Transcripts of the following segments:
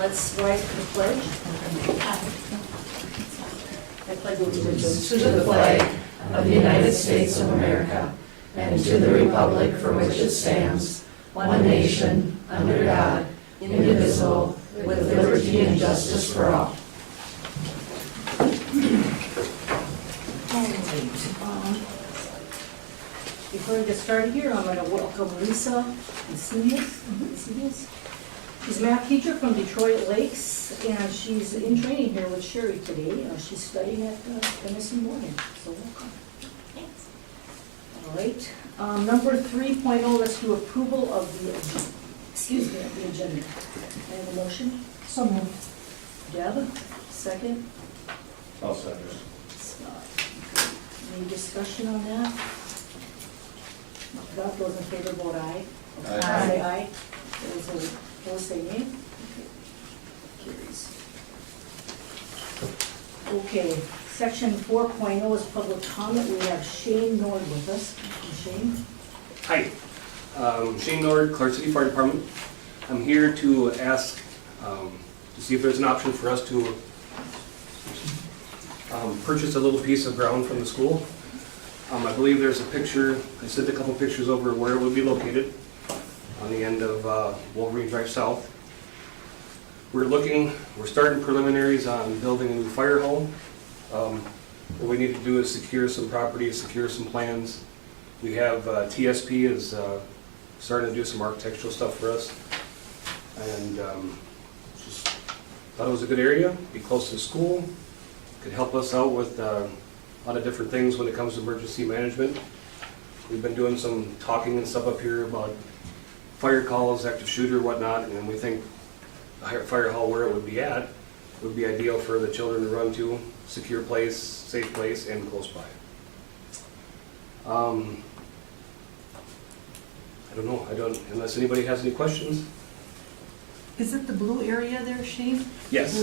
Let's rise for the pledge. I pledge allegiance To the flag of the United States of America and to the republic for which it stands, one nation, under God, indivisible, with liberty and justice for all. Before we get started here, I'm going to welcome Lisa Macias. She's a math teacher from Detroit Lakes, and she's in training here with Sherry today. She's studying at MSU Morgan, so welcome. Thanks. All right. Number 3.0, let's do approval of the agenda. I have a motion. So moved. Deb, second. I'll second. Scott. Any discussion on that? Not those in favor, vote aye. Aye. Say aye. Those opposed, say nay. Okay. Carries. Okay, section 4.0 is public comment. We have Shane Nord with us. Shane? Hi, Shane Nord, Clark City Fire Department. I'm here to ask, to see if there's an option for us to purchase a little piece of ground from the school. I believe there's a picture, I sent a couple pictures over where it would be located on the end of Wolverine Drive South. We're starting preliminaries on building a new fire hall. What we need to do is secure some property, secure some plans. We have TSP is starting to do some architectural stuff for us. And just thought it was a good area, be close to the school, could help us out with a lot of different things when it comes to emergency management. We've been doing some talking and stuff up here about fire calls, active shooter, whatnot, and we think a fire hall where it would be at would be ideal for the children to run to, secure place, safe place, and close by. I don't know, unless anybody has any questions? Is it the blue area there, Shane? Yes,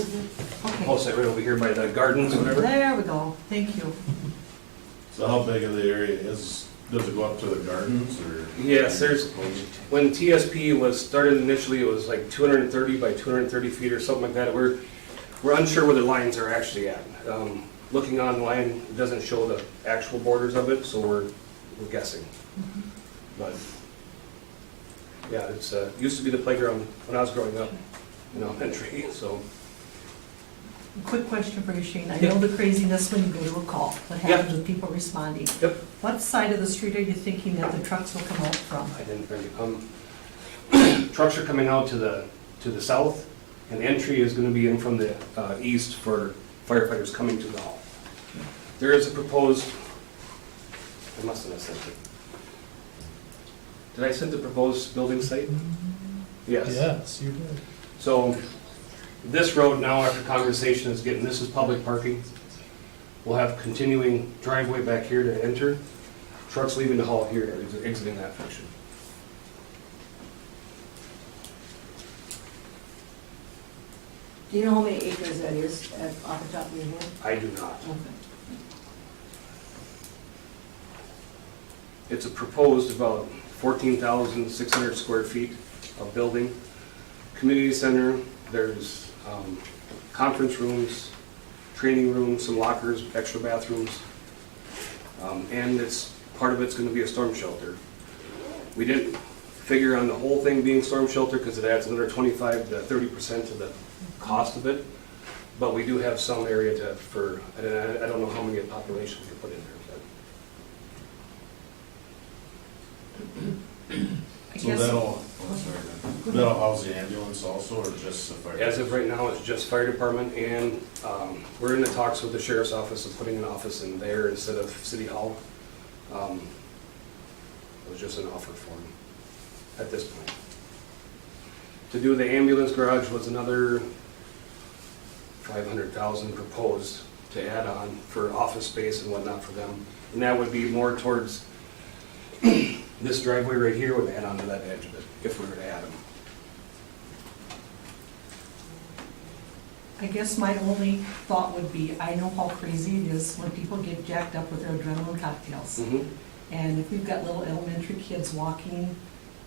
Okay. whole site right over here by the gardens or whatever. There we go. Thank you. So how big of the area is, does it go up to the gardens or? Yes, when TSP was started initially, it was like 230 by 230 feet or something like that. We're unsure where the lines are actually at. Looking online, it doesn't show the actual borders of it, so we're guessing. But yeah, it's used to be the playground when I was growing up in elementary, so. Quick question for you, Shane. I know the craziness when you go to a call. What happens with people responding? Yep. What side of the street are you thinking that the trucks will come out from? I didn't bring it. Trucks are coming out to the south, and the entry is going to be in from the east for firefighters coming to the hall. There is a proposed, I must have sent it. Did I send the proposed building site? Yes. Yes, you did. So this road now, after conversation, is getting, this is public parking. We'll have continuing driveway back here to enter. Trucks leaving the hall here, exiting that section. Do you know how many acres that is off the top of your head? I do not. Okay. It's a proposed about 14,600 square feet of building. Community center, there's conference rooms, training rooms, some lockers, extra bathrooms. And part of it's gonna be a storm shelter. We didn't figure on the whole thing being storm shelter because it adds another 25 to 30% to the cost of it. But we do have some area I don't know how many population we could put in there. I So guess, that'll house the ambulance also, or just the fire? As of right now, it's just fire department, and we're in the talks with the sheriff's office of putting an office in there instead of city hall. It was just an offer for him at this point. To do the ambulance garage was another $500,000 proposed to add on for office space and whatnot for them, and that would be more towards this driveway right here would add on to that edge of it if we were to add them. I guess my only thought would be, I know how crazy it is when people get jacked up with their adrenaline cocktails. And if we've got little elementary kids walking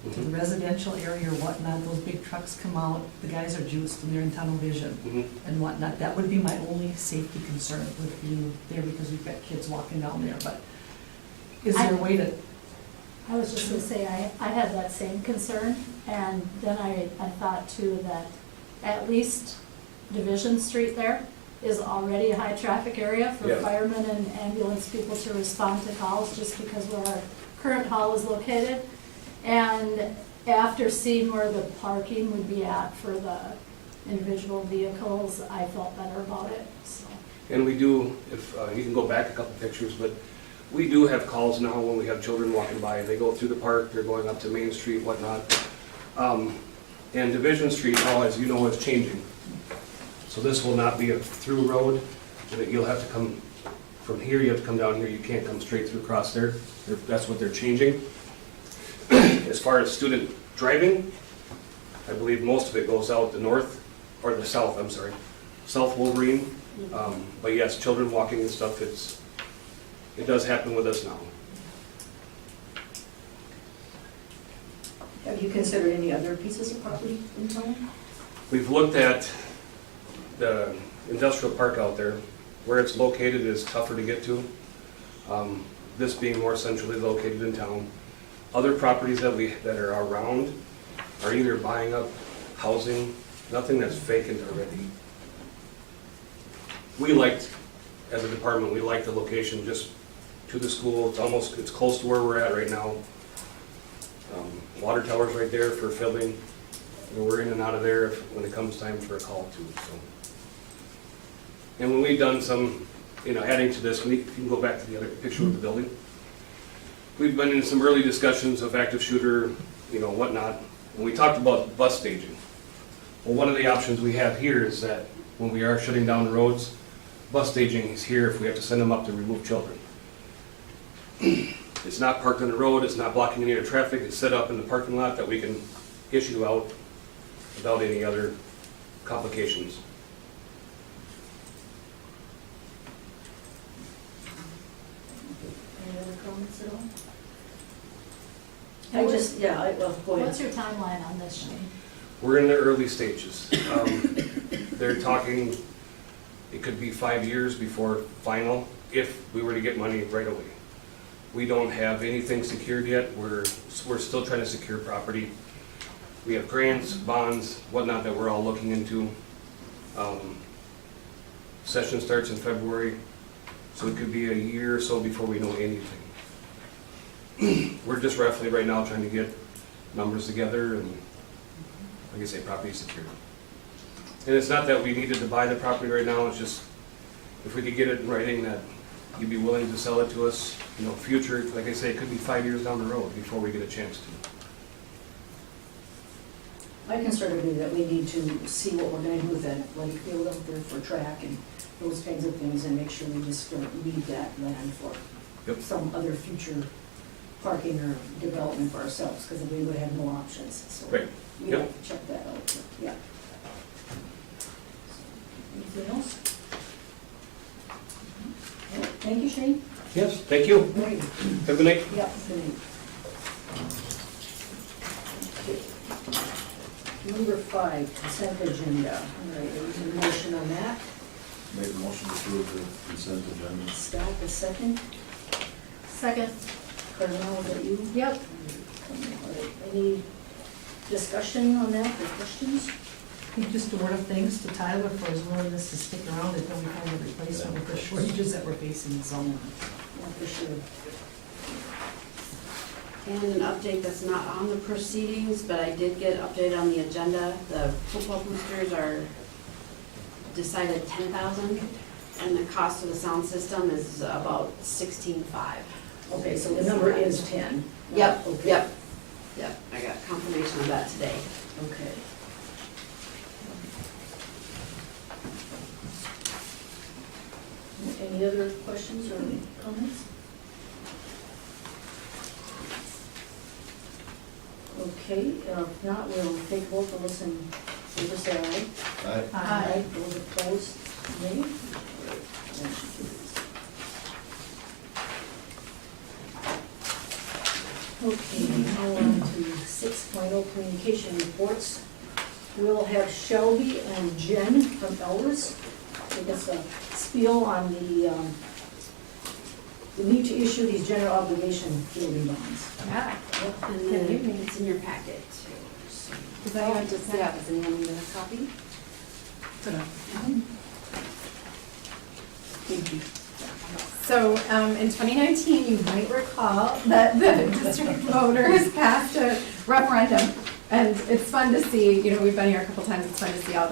to the residential area or whatnot, those big trucks come out, the guys are juiced and they're in tunnel vision Mhm. and whatnot. That would be my only safety concern with being there, because we've got kids walking down there, but is there a way to, I was just gonna say, I had that same concern, and then I thought too that at least Division Street there is already a high-traffic area for Yeah. firemen and ambulance people to respond to calls, just because where our current hall is located. And after seeing where the parking would be at for the individual vehicles, I felt better about it, so. And we do, if, you can go back a couple pictures, but we do have calls now when we have children walking by. They go through the park, they're going up to Main Street, whatnot. And Division Street now, as you know, is changing. So this will not be a through road, that you'll have to come from here, you have to come down here, you can't come straight through across there. That's what they're changing. As far as student driving, I believe most of it goes out the north, or the south, I'm sorry, South Wolverine. But yes, children walking and stuff, it does happen with us now. Have you considered any other pieces of property in town? We've looked at the industrial park out there. Where it's located is tougher to get to. This being more centrally located in town. Other properties that are around are either buying up housing, nothing that's vacant already. We liked, as a department, we like the location just to the school. It's close to where we're at right now. Water tower's right there for filling. We're in and out of there when it comes time for a call too, so. And when we've done some, adding to this, you can go back to the other picture of the building. We've been in some early discussions of active shooter, whatnot, and we talked about bus staging. Well, one of the options we have here is that when we are shutting down the roads, bus staging is here if we have to send them up to remove children. It's not parked on the road, it's not blocking any of the traffic, it's set up in the parking lot that we can issue out without any other complications. Any other comments at all? And Well, go ahead. What's your timeline on this, Shane? We're in the early stages. They're talking, it could be 5 years before final, if we were to get money right away. We don't have anything secured yet. We're still trying to secure property. We have grants, bonds, whatnot that we're all looking into. Session starts in February, so it could be a year or so before we know anything. We're just roughly right now trying to get numbers together and, like I say, property secured. And it's not that we needed to buy the property right now, it's just if we could get it in writing that you'd be willing to sell it to us, future, like I say, it could be 5 years down the road before we get a chance to. My concern would be that we need to see what we're gonna do with that lake field out there for track and those kinds of things, and make sure we just don't leave that land for Yep. some other future parking or development for ourselves, because we would have no options, so. Right. We Yep. have to check that out, yeah. Anything else? Well, thank you, Shane. Yes, thank you. Great. Have a good night. Yeah, good. Okay. Number 5, consent agenda. All right, there was a motion on that. Make a motion to approve the consent agenda. Scott, a second. Second. Carnell, was that you? Yep. All right, any discussion on that, or questions? I think just a word of thanks to Tyler for his willingness to stick around until we find a replacement with the shortages that we're facing in zone. Yeah, for sure. And an update that's not on the proceedings, but I did get updated on the agenda. The football boosters are decided 10,000, and the cost of the sound system is about 16,500. Okay, so the number is 10. Yep, Okay. yep, yep. I got confirmation of that today. Okay. Any other questions or comments? Okay, if not, we'll take a vote to listen. Favor say aye. Aye. Those opposed, nay. Motion carries. Okay, now on to 6.0 communication reports. We'll have Shelby and Jen from Elwes give us a spiel on the need to issue these general obligation building bonds. Yeah, Yep. good evening, it's in your packet. Does anyone just, yeah, does anyone need a copy? Thank you. So, in 2019, you might recall that the district voters passed a referendum. And it's fun to see, you know, we've been here a couple times, it's fun to see all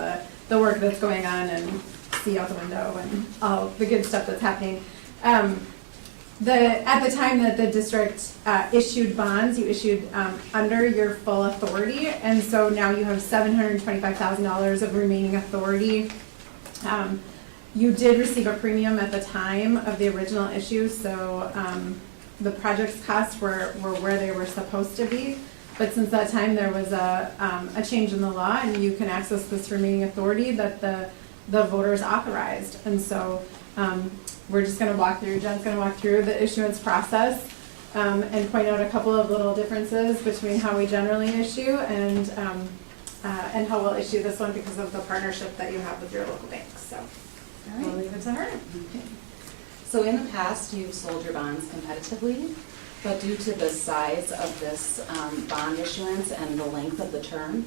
the work that's going on and see out the window and all the good stuff that's happening. At the time that the district issued bonds, you issued under your full authority, and so now you have $725,000 of remaining authority. You did receive a premium at the time of the original issue, so the project's costs were where they were supposed to be. But since that time, there was a change in the law, and you can access this remaining authority that the voters authorized. And so we're just going to walk through, Jen's going to walk through the issuance process and point out a couple of little differences between how we generally issue and how we'll issue this one because of the partnership that you have with your local banks. So I'll leave it to her. So in the past, you've sold your bonds competitively, but due to the size of this bond issuance and the length of the term,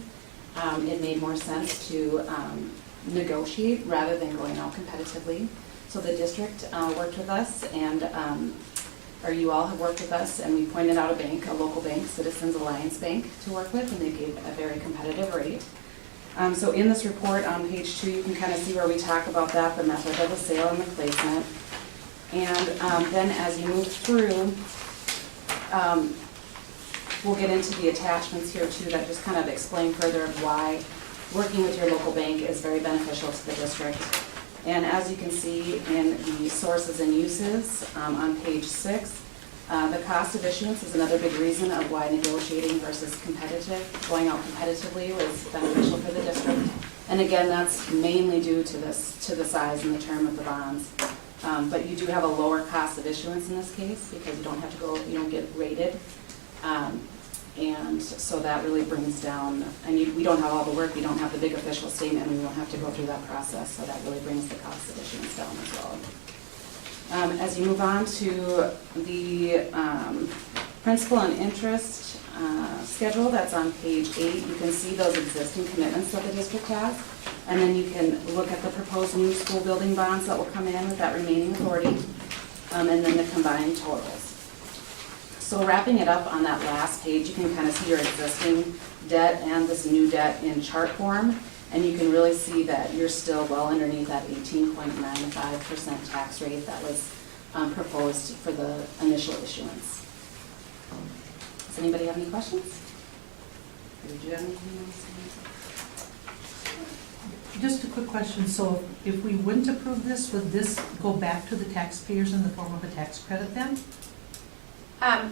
it made more sense to negotiate rather than going out competitively. So the district worked with us and, or you all have worked with us, and we pointed out a bank, a local bank, Citizens Alliance Bank, to work with, and they gave a very competitive rate. So in this report on page 2, you can kind of see where we talk about that, the method of the sale and the placement. And then as you move through, we'll get into the attachments here too that just kind of explain further of why working with your local bank is very beneficial to the district. And as you can see in the sources and uses on page 6, the cost of issuance is another big reason of why negotiating versus going out competitively was beneficial for the district. And again, that's mainly due to the size and the term of the bonds. But you do have a lower cost of issuance in this case because you don't have to you don't get rated. And so that really brings down, and we don't have all the work, we don't have the big official statement, we won't have to go through that process, so that really brings the cost of issuance down as well. As you move on to the principal and interest schedule that's on page 8, you can see those existing commitments that the district has, and then you can look at the proposed new school building bonds that will come in with that remaining authority, and then the combined totals. So wrapping it up on that last page, you can kind of see your existing debt and this new debt in chart form, and you can really see that you're still well underneath that 18.95% tax rate that was proposed for the initial issuance. Does anybody have any questions? Or did you have anything else? Just a quick question, so if we wouldn't approve this, would this go back to the taxpayers in the form of a tax credit then?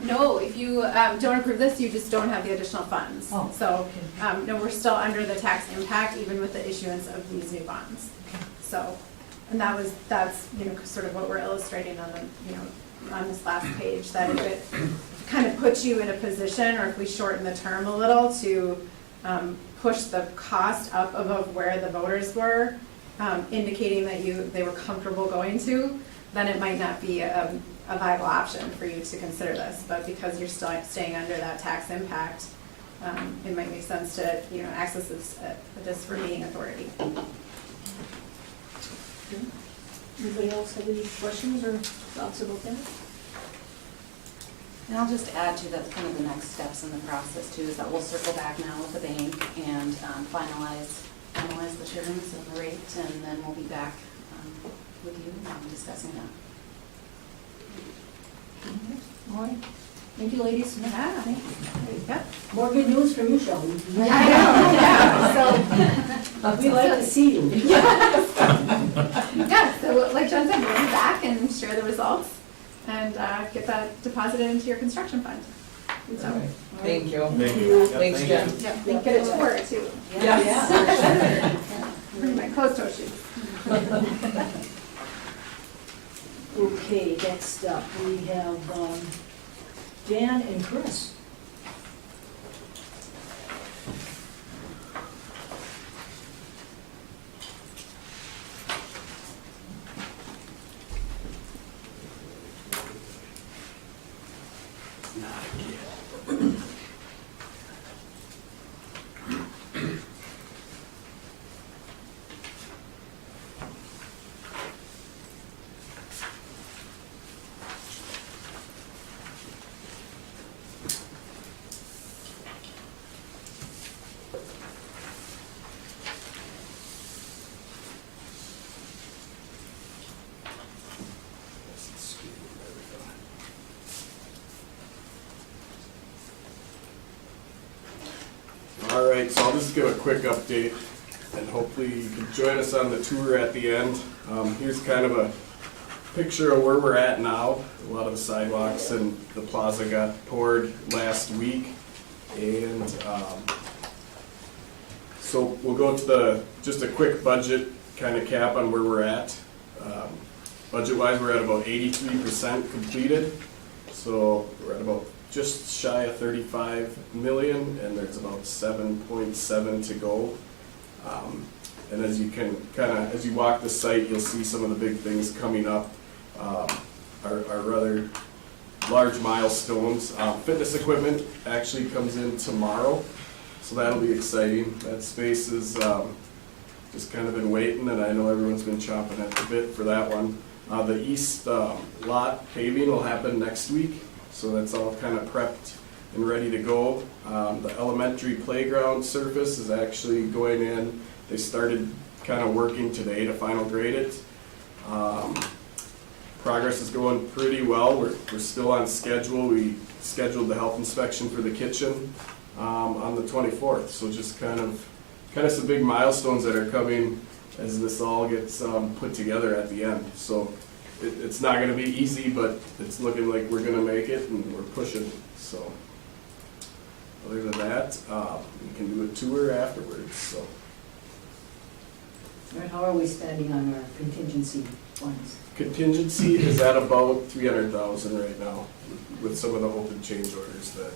No, if you don't approve this, you just don't have the additional funds. Oh, So, no, we're still under the tax impact even with the issuance of these new bonds. So, and that's, you know, sort of what we're illustrating on the, you know, on this last page, that if it kind of puts you in a position, or if we shorten the term a little to push the cost up above where the voters were, indicating that they were comfortable going to, then it might not be a viable option for you to consider this. But because you're still staying under that tax impact, it might make sense to, you know, access this remaining authority. Anybody else have any questions or thoughts about that? And I'll just add to that, kind of the next steps in the process too, is that we'll circle back now with the bank and finalize the terms of the rate, and then we'll be back with you discussing that. All right. Thank you, ladies. Yeah, thanks. Yeah. More good news from you, Shelby. I know, yeah, so. We like to see you. Yeah, so like Jen said, we'll be back and share the results and get that deposited into your construction fund. So, Thank you. Thank you. Thanks, Jen. yeah, get a tour too. Yeah. Bring my closed-toe shoes. Okay, next up, we have Dan and Chris. quick update, and hopefully you can join us on the tour at the end. Here's kind of a picture of where we're at now. A lot of the sidewalks and the plaza got poured last week, and so we'll go to just a quick budget kind of cap on where we're at. Budget-wise, we're at about 83% completed, so we're at about just shy of 35 million, and there's about 7.7 to go. And as you can as you walk the site, you'll see some of the big things coming up, are rather large milestones. Fitness equipment actually comes in tomorrow, so that'll be exciting. That space is just kind of been waiting, and I know everyone's been chomping at the bit for that one. The east lot paving will happen next week, so that's all kind of prepped and ready to go. The elementary playground surface is actually going in. They started kind of working today to final grade it. Progress is going pretty well. We're still on schedule. We scheduled the health inspection for the kitchen on the 24th, so just kind of some big milestones that are coming as this all gets put together at the end. So it's not going to be easy, but it's looking like we're going to make it, and we're pushing. So other than that, we can do a tour afterwards. So. All right, how are we standing on our contingency funds? Contingency is at about 300,000 right now, with some of the open change orders that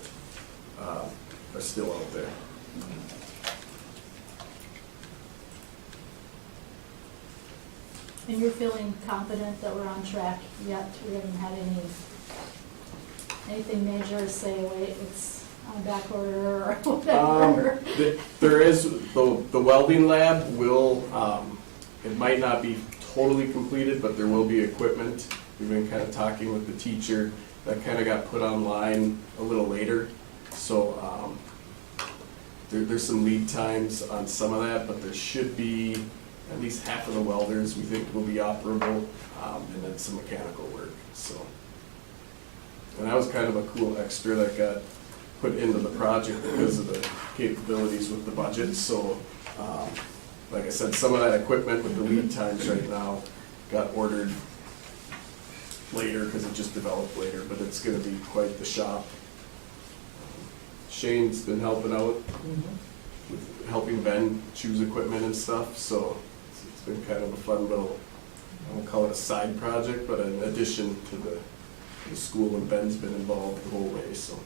are still out there. And you're feeling confident that we're on track yet? We haven't had anything major say, wait, it's on back order or whatever? There is, the welding lab will, it might not be totally completed, but there will be equipment. We've been kind of talking with the teacher. That kind of got put online a little later. So there's some lead times on some of that, but there should be at least half of the welders we think will be operable, and then some mechanical work. So, and that was kind of a cool extra that got put into the project because of the capabilities with the budget. So, like I said, some of that equipment with the lead times right now got ordered later because it just developed later, but it's going to be quite the shop. Shane's been helping out with helping Ben choose equipment and stuff, so it's been kind of a fun little, I won't call it a side project, but an addition to the school, and Ben's been involved the whole way, so.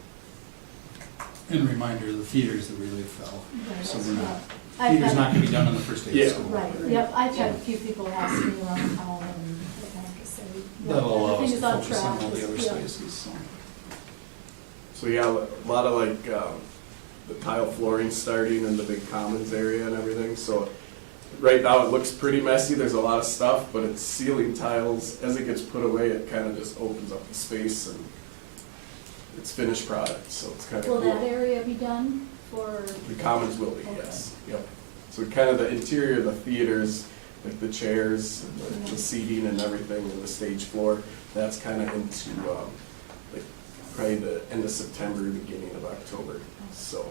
And reminder, the feeder's the relief valve, so we're not, I've feeder's had- not gonna be done on the first day Yeah. of school. Right, yep, I've had a few people ask me around town and I have to say, yeah, That'll allow us everything to is on focus track. on all the other Yeah. spaces, so. So yeah, a lot of like the tile flooring starting in the big commons area and everything, so right now it looks pretty messy, there's a lot of stuff, but it's ceiling tiles. As it gets put away, it kind of just opens up the space, and it's finished product, so it's kind of cool. Will that area be done for? The commons will be, Okay. yes, yep. So kind of the interior of the theaters, like the chairs, and the seating and everything, and the stage floor, that's kind of into, like, probably the end of September, beginning of October, so.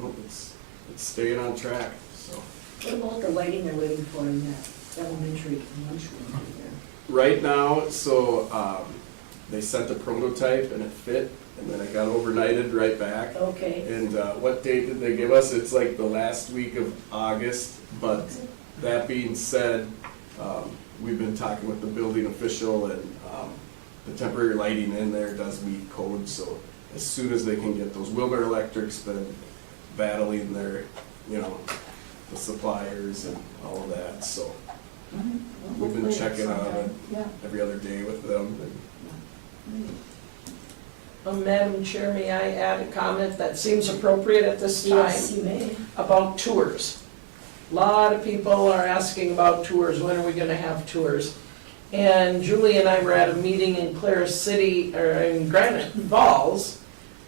Nope, it's staying on track, so. What about the lighting they're waiting for in that elementary lunchroom over there? Right now, so, they sent a prototype and it fit, and then it got overnighted right back. Okay, And what date did they give us? It's like the last week of August, but that being said, we've been talking with the building official, and the temporary lighting in there does meet code, so as soon as they can get those, Wilbur Electric's been battling their, the suppliers and all of that, so we've been checking on it yeah. every other day with them. Madam Chair, may I add a comment that seems appropriate at this time? Yes, you may. About tours. A lot of people are asking about tours, when are we gonna have tours? And Julie and I were at a meeting in Clare City, or in Granite Falls,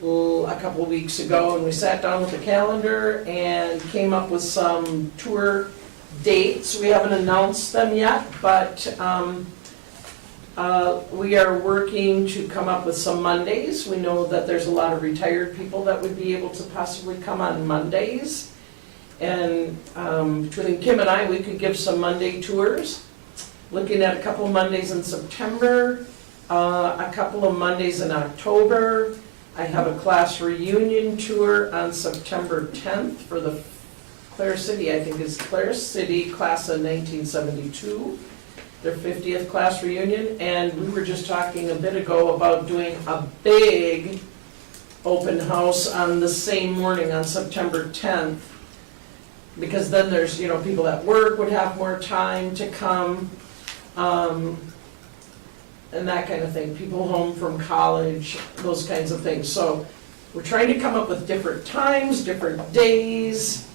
a couple weeks ago, and we sat down with the calendar and came up with some tour dates. We haven't announced them yet, but we are working to come up with some Mondays. We know that there's a lot of retired people that would be able to possibly come on Mondays. And between Kim and I, we could give some Monday tours, looking at a couple Mondays in September, a couple of Mondays in October. I have a class reunion tour on September 10th for the Clare City, I think it's Clare City class of 1972, their 50th class reunion. And we were just talking a bit ago about doing a big open house on the same morning on September 10th. Because then there's, you know, people at work would have more time to come, and that kind of thing. People home from college, those kinds of things. So we're trying to come up with different times, different days,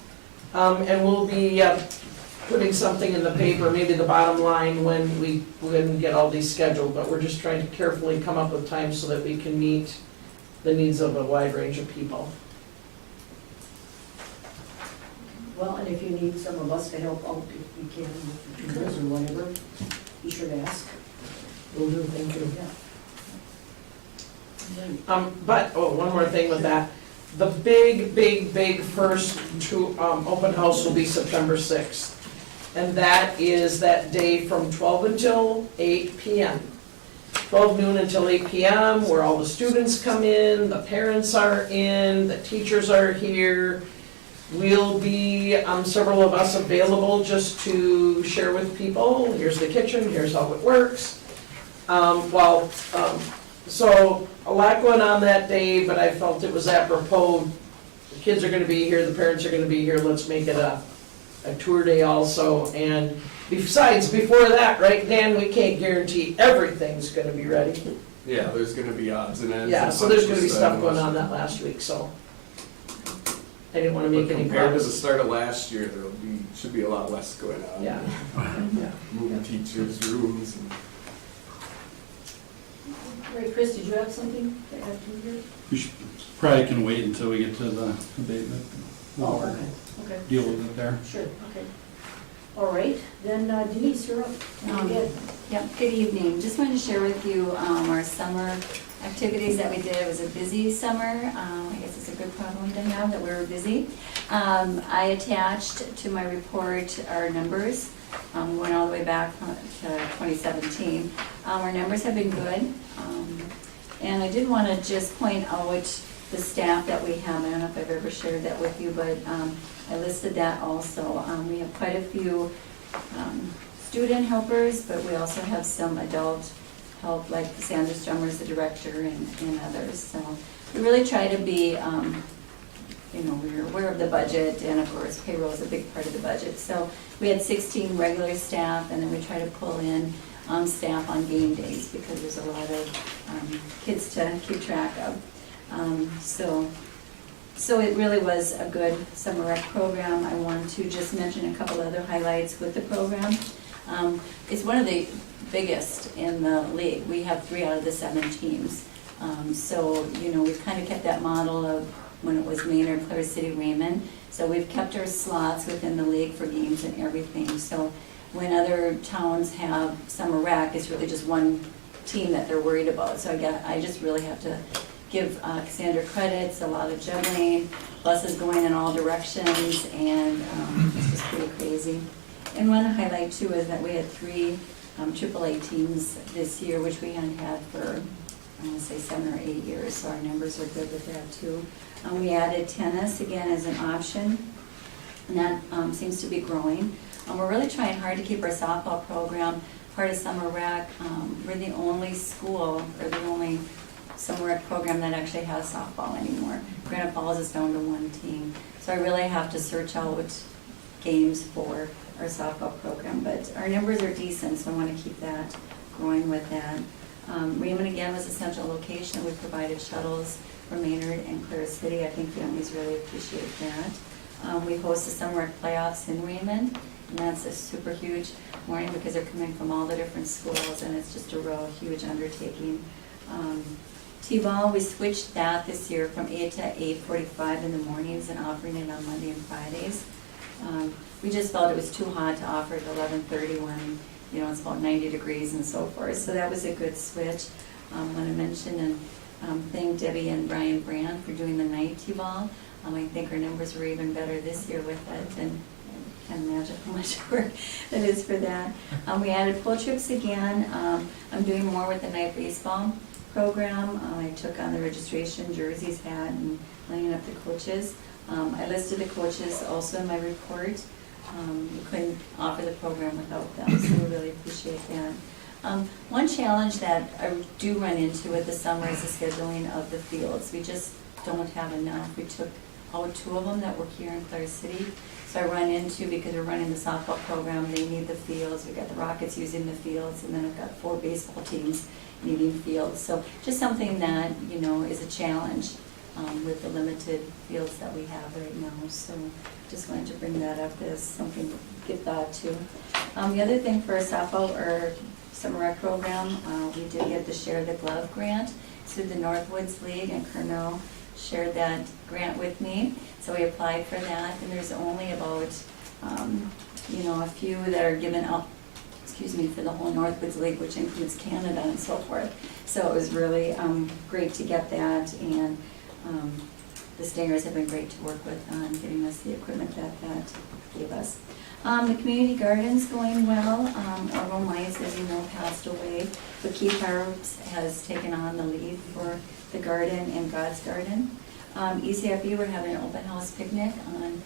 and we'll be putting something in the paper, maybe the bottom line when we get all these scheduled. But we're just trying to carefully come up with times so that we can meet the needs of a wide range of people. Well, and if you need some of us to help out, if we can, with tools or whatever, be sure to ask. Will do, thank you. Yeah. But, one more thing with that. The big first open house will be September 6th. And that is that day from 12 until 8 p.m. 12 noon until 8 p.m., where all the students come in, the parents are in, the teachers are here. We'll be, several of us available just to share with people. Here's the kitchen, here's how it works. So a lot going on that day, but I felt it was apropos. The kids are gonna be here, the parents are gonna be here, let's make it a tour day also. And besides, before that, right, Dan, we can't guarantee everything's gonna be ready. Yeah, there's gonna be odds and ends. Yeah, and so there's gonna be punches stuff and going on that last week, so. I didn't wanna make But any compared to the promises. start of last year, should be a lot less going on. Yeah, yeah. Moving teachers' rooms and. Right, Chris, did you have something to add to here? We probably can wait until we get to the abatement. Oh, okay, okay, Deal with it there. sure, okay. All right, then Denise, you're up. Good. Yep, good evening. Just wanted to share with you our summer activities that we did. It was a busy summer. I guess it's a good problem to have that we were busy. I attached to my report our numbers. We went all the way back to 2017. Our numbers have been good. And I did want to just point out the staff that we have. I don't know if I've ever shared that with you, but I listed that also. We have quite a few student helpers, but we also have some adult help, like Sandra Strummer is the director and others. So we really try to be, we're aware of the budget, and of course payroll is a big part of the budget. So we had 16 regular staff, and then we try to pull in staff on game days because there's a lot of kids to keep track of. So it really was a good summer rec program. I want to just mention a couple other highlights with the program. It's one of the biggest in the league. We have 3 out of the 7 teams. We've kind of kept that model of when it was Maynard, Clare City, Raymond. So we've kept our slots within the league for games and everything. So when other towns have summer rec, it's really just one team that they're worried about. So I just really have to give Cassandra credits, a lot of juggling, buses going in all directions, and it's just pretty crazy. And one highlight too is that we had 3 AAA teams this year, which we hadn't had for, I want to say 7 or 8 years, so our numbers are good with that too. We added tennis again as an option, and that seems to be growing. We're really trying hard to keep our softball program part of summer rec. We're the only school, or the only summer rec program that actually has softball anymore. Granite Falls is down to 1 team, so I really have to search out games for our softball program, but our numbers are decent, so I want to keep that growing with that. Raymond again was a central location. We provided shuttles for Maynard and Clare City. I think families really appreciate that. We host the summer rec playoffs in Raymond, and that's a super huge morning because they're coming from all the different schools, and it's just a real huge undertaking. T-ball, we switched that this year from 8 to 8:45 in the mornings and offering it on Monday and Fridays. We just felt it was too hot to offer at 11:30 when, it's about 90 degrees and so forth. So that was a good switch. I want to mention and thank Debbie and Brian Brand for doing the night T-ball. I think our numbers were even better this year with it, and I can't imagine how much work that is for that. We added pool trips again. I'm doing more with the night baseball program. I took on the registration, jerseys, hat, and lining up the coaches. I listed the coaches also in my report. We couldn't offer the program without them, so we really appreciate that. One challenge that I do run into with the summer is the scheduling of the fields. We just don't have enough. We took out 2 of them that work here in Clare City. So I run into, because we're running the softball program, they need the fields. We've got the Rockets using the fields, and then I've got 4 baseball teams needing fields. So just something that, you know, is a challenge with the limited fields that we have right now. So just wanted to bring that up as something to give thought to. The other thing for our softball or summer rec program, we did get the Share the Glove grant through the Northwoods League, and Cornell shared that grant with me. So we applied for that, and there's only about, you know, a few that are given out, for the whole Northwoods League, which includes Canada and so forth. So it was really great to get that, and the Stingers have been great to work with on getting us the equipment that gave us. The community garden's going well. Orville Mice, as you know, passed away, but Keith Harps has taken on the lead for the garden and God's Garden. ECFU, we're having an open house picnic on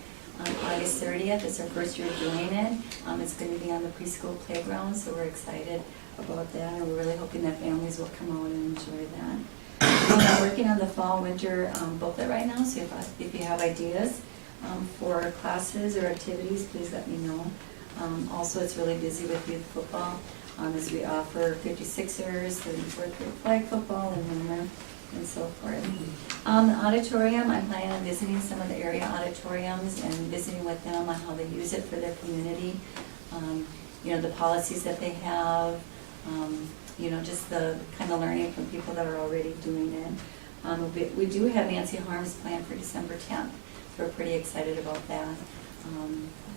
August 30th. It's our first year doing it. It's going to be on the preschool playground, so we're excited about that, and we're really hoping that families will come out and enjoy that. I'm working on the fall-winter booklet right now, so if you have ideas for classes or activities, please let me know. Also, it's really busy with youth football as we offer 56ers, 34th grade flag football, and winter, and so forth. The auditorium, I'm planning on visiting some of the area auditoriums and visiting with them on how they use it for their community. You know, the policies that they have, you know, just the kind of learning from people that are already doing it. We do have Nancy Harms planned for December 10th. So we're pretty excited about that.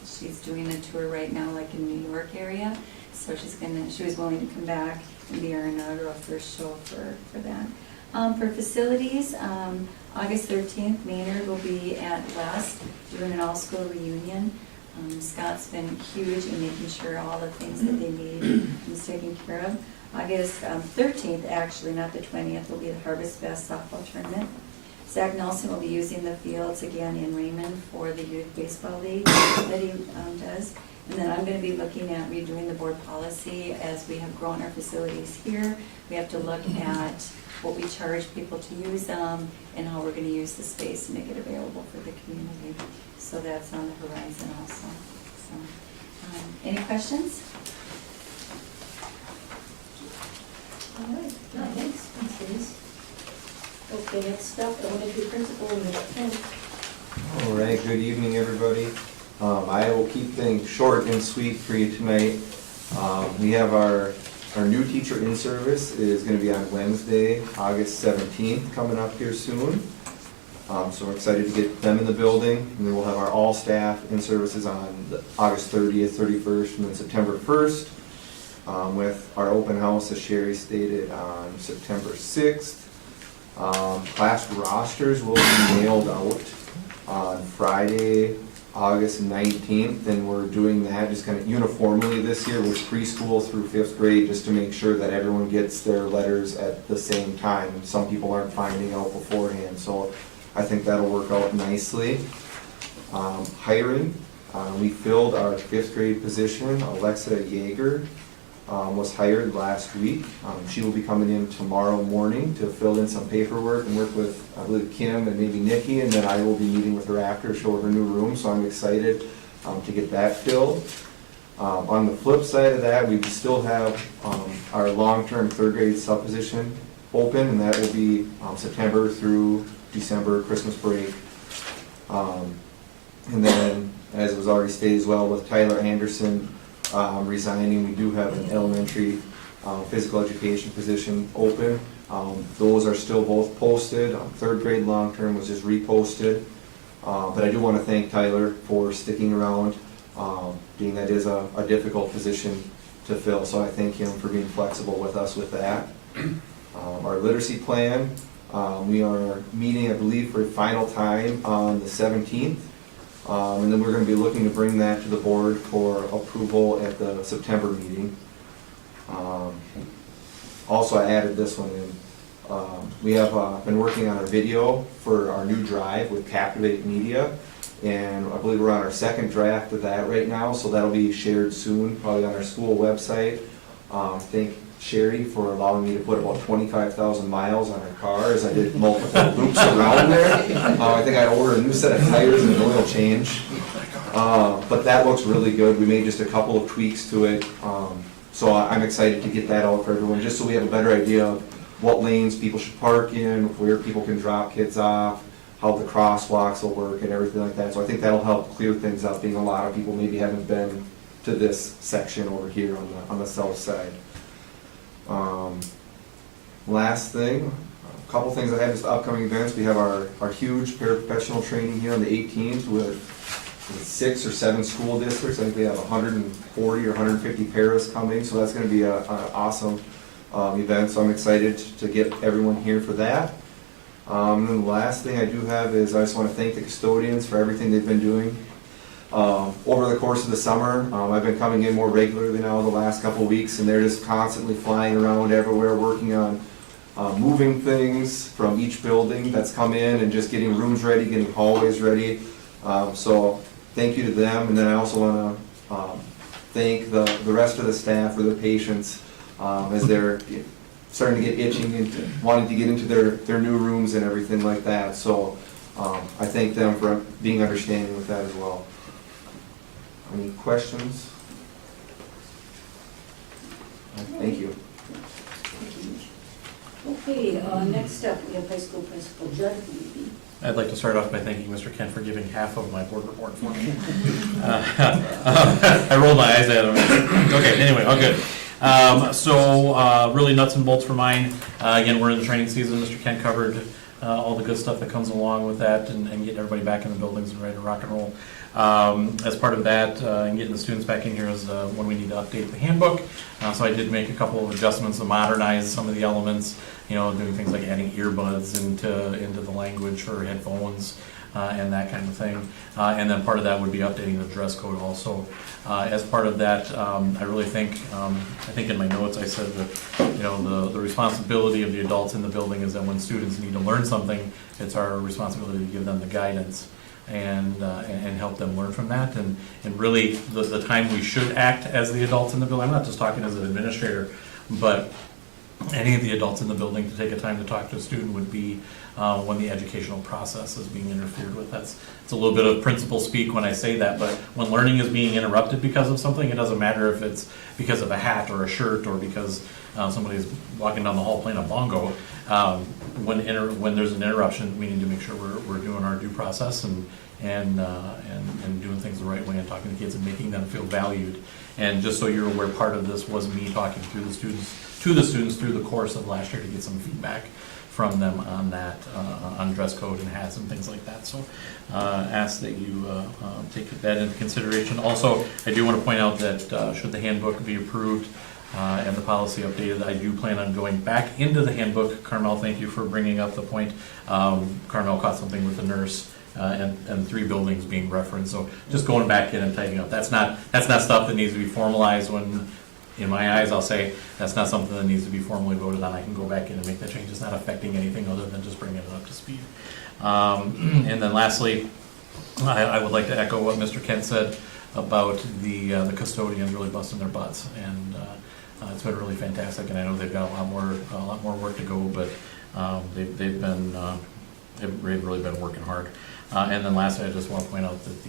She's doing a tour right now, like in New York area. So she was willing to come back and be our inaugural first show for that. For facilities, August 13th, Maynard will be at West doing an all-school reunion. Scott's been huge in making sure all the things that they need is taken care of. August 13th, actually, not the 20th, will be the Harvest Fest softball tournament. Zach Nelson will be using the fields again in Raymond for the youth baseball league that he does. And then I'm going to be looking at redoing the board policy as we have grown our facilities here. We have to look at what we charge people to use them and how we're going to use the space and make it available for the community. So that's on the horizon also. So, any questions? All right, thanks. Thanks, Denise. Okay, next up, elementary principal, Mr. Kent. All right, good evening, everybody. I will keep things short and sweet for you tonight. We have our new teacher in service is going to be on Wednesday, August 17th, coming up here soon. So we're excited to get them in the building. And then we'll have our all staff in services on August 30th, 31st, and then September 1st. With our open house, as Sherry stated, on September 6th. Class rosters will be mailed out on Friday, August 19th, and we're doing that just kind of uniformly this year with preschool through 5th grade, just to make sure that everyone gets their letters at the same time. Some people aren't finding out beforehand, so I think that'll work out nicely. Hiring, we filled our 5th grade position. Alexa Yeager was hired last week. She will be coming in tomorrow morning to fill in some paperwork and work with, I believe, Kim and maybe Nikki, and then I will be meeting with her after to show her new room, so I'm excited to get that filled. On the flip side of that, we still have our long-term 3rd grade sub position open, and that will be September through December, Christmas break. And then, as was already stated as well, with Tyler Anderson resigning, we do have an elementary physical education position open. Those are still both posted. 3rd grade long-term was just reposted. But I do want to thank Tyler for sticking around, being that is a difficult position to fill. So I thank him for being flexible with us with that. Our literacy plan, We are meeting, I believe, for a final time on the 17th. And then we're gonna be looking to bring that to the board for approval at the September meeting. Also, I added this one in. We have been working on a video for our new drive with Captivate Media, and I believe we're on our second draft of that right now, so that'll be shared soon, probably on our school website. Thank Sherry for allowing me to put about 25,000 miles on her car as I did multiple loops around there. I think I ordered a new set of tires and an oil change. But that looks really good. We made just a couple of tweaks to it. So I'm excited to get that out for everyone, just so we have a better idea of what lanes people should park in, where people can drop kids off, how the crosswalks will work and everything like that. So I think that'll help clear things up, being a lot of people maybe haven't been to this section over here on the south side. Last thing, a couple things I have, just upcoming events. We have our huge paraprofessional training here on the 18th with 6 or 7 school districts. I think we have 140 or 150 paras coming, so that's going to be an awesome event. So I'm excited to get everyone here for that. And then the last thing I do have is I just want to thank the custodians for everything they've been doing. Over the course of the summer, I've been coming in more regularly now the last couple of weeks, and they're just constantly flying around everywhere working on moving things from each building that's come in and just getting rooms ready, getting hallways ready. So thank you to them, and then I also want to thank the rest of the staff for their patience as they're starting to get itching into wanting to get into their new rooms and everything like that. So I thank them for being understanding with that as well. Any questions? Thank you. Okay, next up, we have high school principal Judd. I'd like to start off by thanking Mr. Kent for giving half of my board report for me. I rolled my eyes at him. Okay, anyway, all good. So really nuts and bolts for mine. Again, we're in the training season. Mr. Kent covered all the good stuff that comes along with that and getting everybody back in the buildings and ready to rock and roll. As part of that, and getting the students back in here is when we need to update the handbook. So I did make a couple of adjustments to modernize some of the elements, doing things like adding earbuds into the language for headphones and that kind of thing. And then part of that would be updating the dress code also. As part of that, I really think, I think in my notes I said that, the responsibility of the adults in the building is that when students need to learn something, it's our responsibility to give them the guidance and help them learn from that. And really, the time we should act as the adults in the building, I'm not just talking as an administrator, but any of the adults in the building to take a time to talk to a student would be when the educational process is being interfered with. It's a little bit of principal speak when I say that, but when learning is being interrupted because of something, it doesn't matter if it's because of a hat or a shirt or because somebody's walking down the hall playing a bongo. When there's an interruption, we need to make sure we're doing our due process and doing things the right way and talking to kids and making them feel valued. And just so you're aware, part of this was me talking to the students through the course of last year to get some feedback from them on that, on dress code and hats and things like that. So ask that you take that into consideration. Also, I do want to point out that should the handbook be approved and the policy updated, I do plan on going back into the handbook. Carmel, thank you for bringing up the point. Carmel caught something with the nurse and 3 buildings being referenced. So just going back in and tidying up. That's not stuff that needs to be formalized. When, in my eyes, I'll say that's not something that needs to be formally voted on. I can go back in and make that change. It's not affecting anything other than just bringing it up to speed. And then lastly, I would like to echo what Mr. Kent said about the custodians really busting their butts, and it's been really fantastic. And I know they've got a lot more work to go, but they've really been working hard. And then lastly, I just want to point out that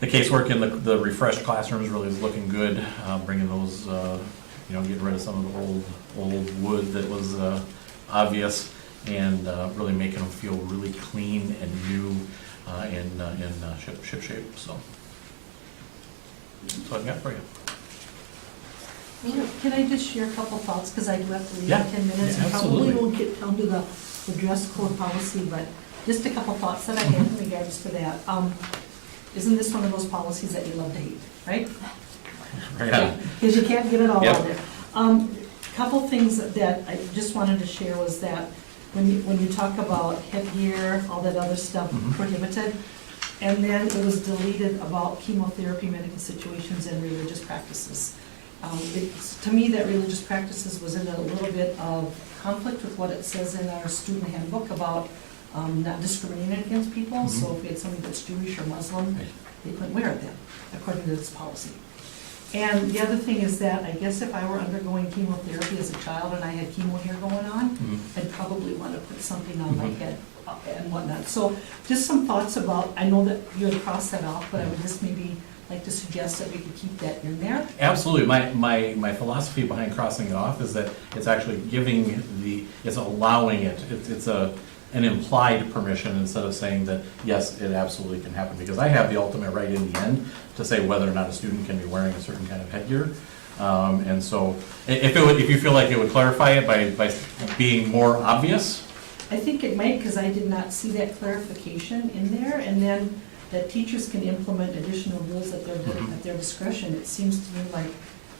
the casework in the refreshed classrooms really is looking good. Bringing those, getting rid of some of the old wood that was obvious, and really making them feel really clean and new in ship shape. So that's what I've got for you. Can I just share a couple thoughts, because I do have to leave Yeah. in 10 minutes, Yeah, and probably absolutely. won't get down to the dress code policy, but just a couple thoughts that I had in regards to that. Isn't this one of those policies that you love to hate, right? Right on. Because you can't get it all Yep. out there. Couple things that I just wanted to share was that when you talk about headgear, all that other stuff Mhm. prohibited, and then it was deleted about chemotherapy, medical situations, and religious practices. To me, that religious practices was in a little bit of conflict with what it says in our student handbook about not discriminating against people. So Mhm. if we had somebody that's Jewish or Muslim, they couldn't wear it then, according to this policy. And the other thing is that I guess if I were undergoing chemotherapy as a child and I had chemo hair going on, Mhm. I'd probably want to put something on my Mhm. head and whatnot. So just some thoughts about, I know that you had crossed that off, but I would just maybe like to suggest that we could keep that in there. Absolutely. My philosophy behind crossing it off is that it's actually giving it's allowing it. It's an implied permission instead of saying that, yes, it absolutely can happen. Because I have the ultimate right in the end to say whether or not a student can be wearing a certain kind of headgear. And so if you feel like it would clarify it by being more obvious. I think it might, because I did not see that clarification in there, and then that teachers can implement additional rules at their discretion. It seems to me like,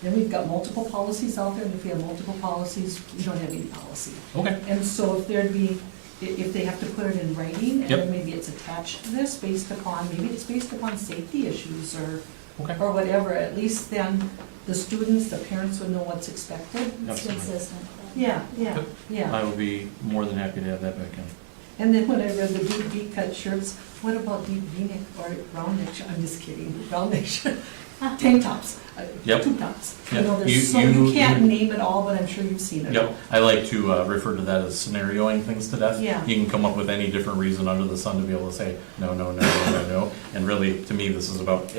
then we've got multiple policies out there, and if we have multiple policies, we don't have any policy. Okay. And so if there'd be, if they have to put it in writing, and Yep. then maybe it's attached to this based upon, maybe it's based upon safety issues Okay. or whatever, at least then the students, the parents would know what's expected. It's Absolutely. consistent. Yeah, yeah, Yep. yeah. I would be more than happy to have that back in. And then when I read the deep V-cut shirts, what about deep V-neck or round neck, I'm just kidding, round neck shirt, tank tops, Yep. tube tops. You Yep. know, You- there's so, you- you can't you- name it all, but I'm sure you've seen it. Yep, I like to refer to that as scenarioing things to death. Yeah. You can come up with any different reason under the sun to be able to say, no, no, no, no, no, no. And really, to me, this is about,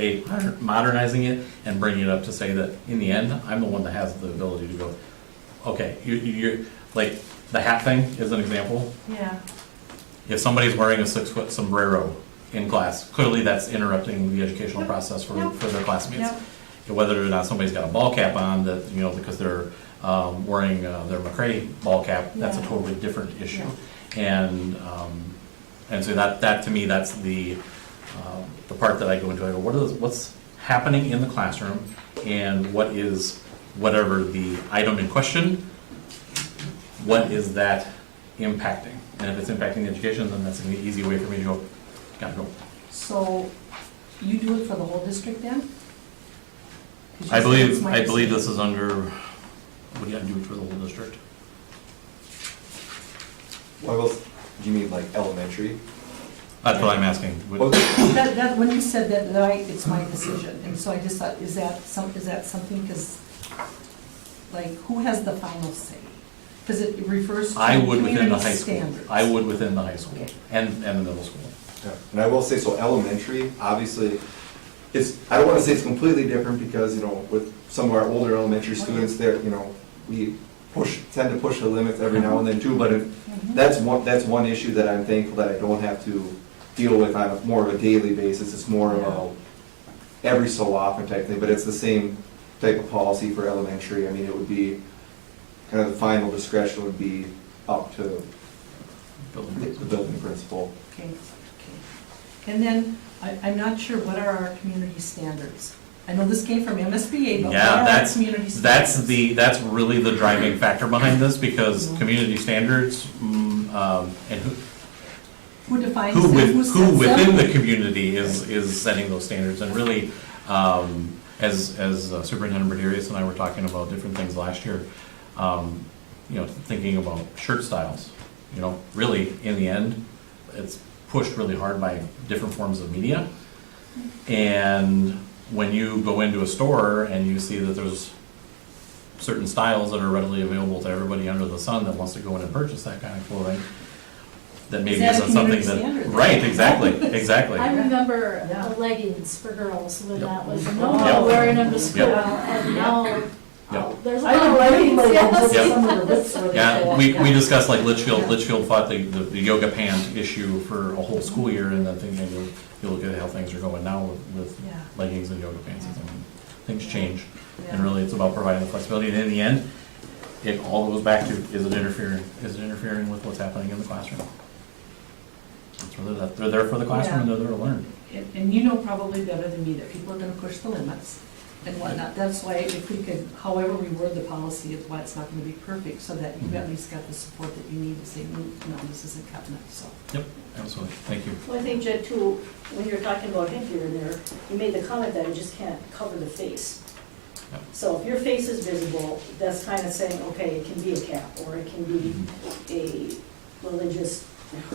modernizing it and bringing it up to say that, in the end, I'm the one that has the ability to go, okay, you're, like, the hat thing is an example. Yeah, If somebody's wearing a 6-foot sombrero in class, clearly that's interrupting the educational process for their classmates. Yep. Whether or not somebody's got a ball cap on, that, you know, because they're wearing their McCray ball cap, that's a Yeah. totally different issue. And so that to me, that's the part that I go into. I go, what's happening in the classroom, and what is whatever the item in question, what is that impacting? And if it's impacting education, then that's an easy way for me to go, gotta go. so you do it for the whole district then? 'Cause you I said it's my believe decision. this is under, what do you do for the whole district? Well, do you mean like elementary? That's what I'm asking. Well, That, when you said that it's my decision, and so I just thought, is that something, because, like, who has the final say? Because it refers to I would within the community high school. standards. I would within the high school Okay. and the middle school. Yeah, and I will say, so elementary, obviously, I don't wanna say it's completely different because, you know, with some of our older elementary students there, you know, we tend to push the limits every now and then too, but Mhm. that's one issue that I'm thankful that I don't have to deal with on more of a daily basis. It's more of a every so often type thing, but it's the same type of policy for elementary. I mean, it would be, kind of the final discretion would be up to the building principal. Okay, okay. And then, I'm not sure, what are our community standards? I know this came from MSBA, but what Yeah, are our that's, community standards? that's really the driving factor behind this, because Mhm. community standards, and Who defines who them, who with, sets who within the them? community is setting those standards, and really, as Superintendent Berderius and I were talking about different things last year, you know, thinking about shirt styles, you know, really, in the end, it's pushed really hard by different forms of media, and when you go into a store and you see that there's certain styles that are readily available to everybody under the sun that wants to go in and purchase that kind of clothing, that maybe Is that a isn't something community that, standard? right, exactly. I remember Yeah. the leggings for girls when Yep. that was Yep. normal, wearing them to school, Yep. and now, Yep. there's a I lot don't of like leggings, them, yes. Yep. some of the bits where they Yeah, go. we discussed like Litchfield, Yeah. Litchfield fought the yoga pant issue for a whole school year, and then thinking, you look at how things are going now with Yeah. leggings and yoga pants, I mean, things change, and Yeah. really it's about providing the flexibility, and in the end, it all goes back to, is it interfering with what's happening in the classroom? It's really that, they're there for the classroom and they're there to learn. And you know probably better than me that people are gonna push the limits. and whatnot. That's why if we could, however we word the policy, it's why it's not gonna be perfect, so that you've at least got the support that you need to say, no, this isn't cutting it, so. Absolutely, thank you. Well, I think, Jed, too, when you're talking about headgear in there, you made the comment that it just can't cover the face. Yep. So if your face is visible, that's kind of saying, okay, it can be a cap, or it can be a religious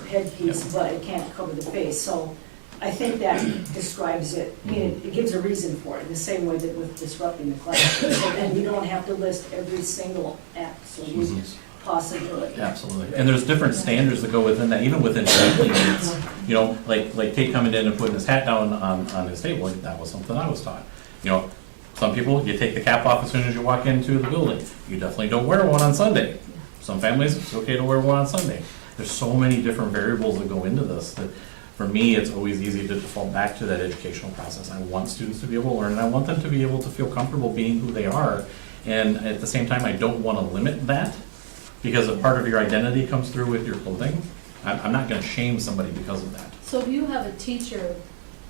headpiece, but it can't cover the face. So I think that describes it, I mean, it gives a reason for it, in the same way that with disrupting the classroom. So then you don't have to list every single act, so you possibility. Absolutely, and there's different standards that go within that, even within athletes. You know, like Tate coming in and putting his hat down on his table, that was something I was taught. You know, some people, you take the cap off as soon as you walk into the building. You definitely don't wear one on Sunday. Some families, it's okay to wear one on Sunday. There's so many different variables that go into this that, for me, it's always easy to default back to that educational process. I want students to be able to learn, and I want them to be able to feel comfortable being who they are. And at the same time, I don't want to limit that, because if part of your identity comes through with your clothing, I'm not going to shame somebody because of that. So if you have a teacher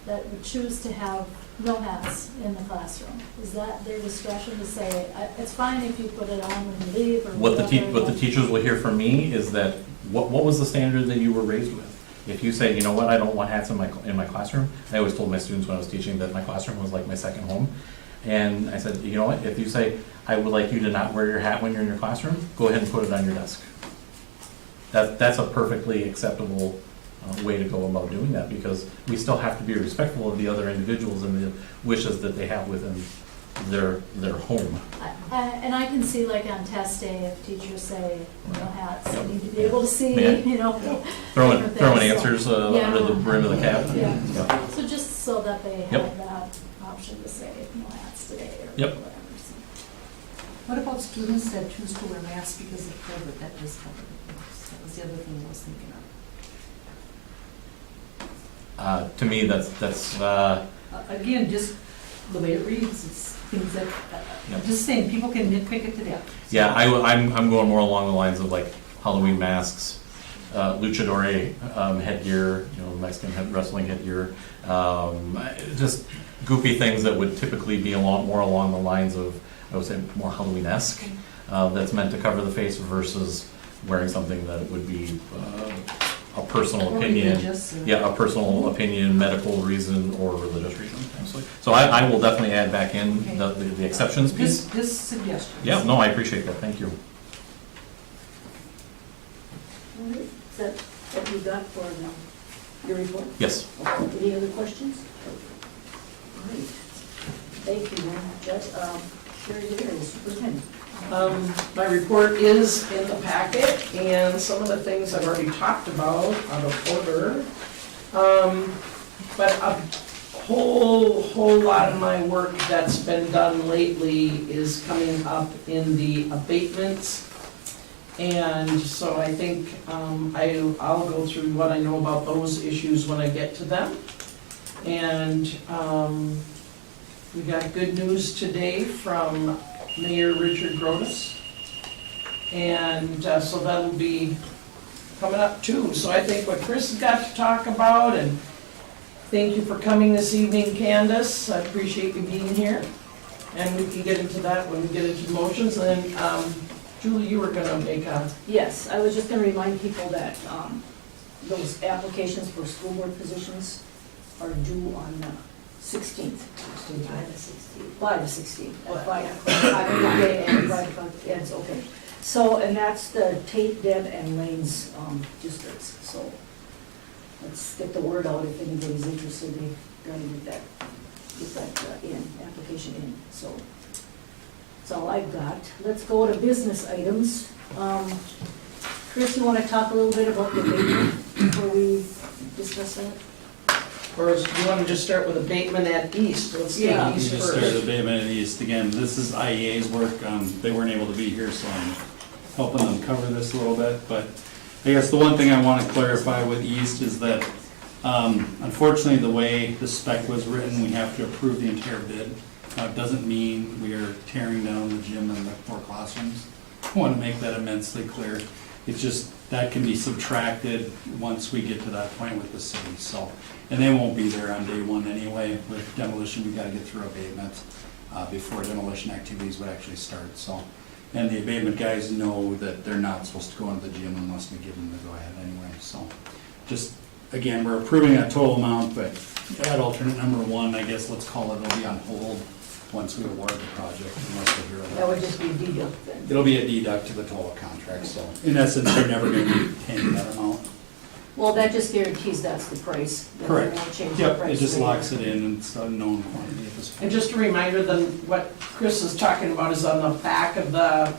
that would choose to have no hats in the classroom, is that their discretion to say, it's fine if you put it on when you leave, or What whatever? the teachers will hear from me is that, what was the standard that you were raised with? If you say, you know what, I don't want hats in my classroom, I always told my students when I was teaching that my classroom was like my second home. And I said, you know what, if you say, I would like you to not wear your hat when you're in your classroom, go ahead and put it on your desk. That's a perfectly acceptable way to go about doing that, because we still have to be respectful of the other individuals and the wishes that they have within their home. And I can see, like, on test day, if teachers say, no hats, Yep. you need to be able to see, Yeah. you know. Throwing different things, so- answers under the brim of the cap. Yeah. Yeah. So just so that they Yep. have that option to say, no hats today, or Yep. whatever. So. What about students that choose to wear masks because of COVID? That does cover the face. That was the other thing I was thinking of. To me, that's Again, just the way it reads, it's things that, I'm just saying, people can nitpick it to death. yeah. I'm going more along the lines of like Halloween masks, luchador headgear, you know, Mexican wrestling headgear, just goofy things that would typically be more along the lines of, I would say, more Halloween-esque. That's meant to cover the face versus wearing something that would be a personal Or opinion. religious, or- Yeah, a personal opinion, medical reason, or religious reason, absolutely. So I will definitely add back in the exceptions piece. Just suggestions. Yeah, no, I appreciate that, thank you. All right, is that what you got for your report? Yes. Okay, any other questions? All right, thank you, Judge. Sherry Daly, Superintendent. My report is in the packet, and some of the things I've already talked about out of order. But a whole lot of my work that's been done lately is coming up in the abatements. And so I think I'll go through what I know about those issues when I get to them. And we got good news today from Mayor Richard Grotus. And so that'll be coming up too. So I think what Chris has got to talk about, and thank you for coming this evening, Candace. I appreciate you being here. And we can get into that when we get into motions. And then, Julie, you were gonna make a, Yes, I was just gonna remind people that those applications for school board positions are due on 16th. By the 16th, at 5 o'clock. And 5 o'clock, yeah, it's okay. So, and that's the Tate, Deb, and Lane's districts, so let's get the word out if anybody's interested, they gotta get that application in, so. That's all I've got. Let's go to business items. Chris, you wanna talk a little bit about the abatement before we discuss that? or do you wanna just start with abatement at East? Let's take Yeah. East Just started first. abatement at East. Again, this is IEA's work. They weren't able to be here, so I'm helping them cover this a little bit. But I guess the one thing I want to clarify with East is that unfortunately, the way the spec was written, we have to approve the entire bid. It doesn't mean we are tearing down the gym and the 4 classrooms. I want to make that immensely clear. It's just, that can be subtracted once we get to that point with the city, so. And they won't be there on day one anyway. With demolition, we gotta get through abatement, before demolition activities would actually start, so. And the abatement guys know that they're not supposed to go into the gym unless we give them the go-ahead anyway, so. Just, again, we're approving that total amount, but at alternate number one, I guess, let's call it, it'll be on hold once we award the project, unless we hear of it. That would just be a deduct then. It'll be a deduct to the total contract, so in essence, they're never gonna be paying that amount. Well, that just guarantees that's the price. That Correct. they won't change the Yep, price it just later. locks it in, and it's a known quantity at this point. And just a reminder, then what Chris is talking about is on the back of the,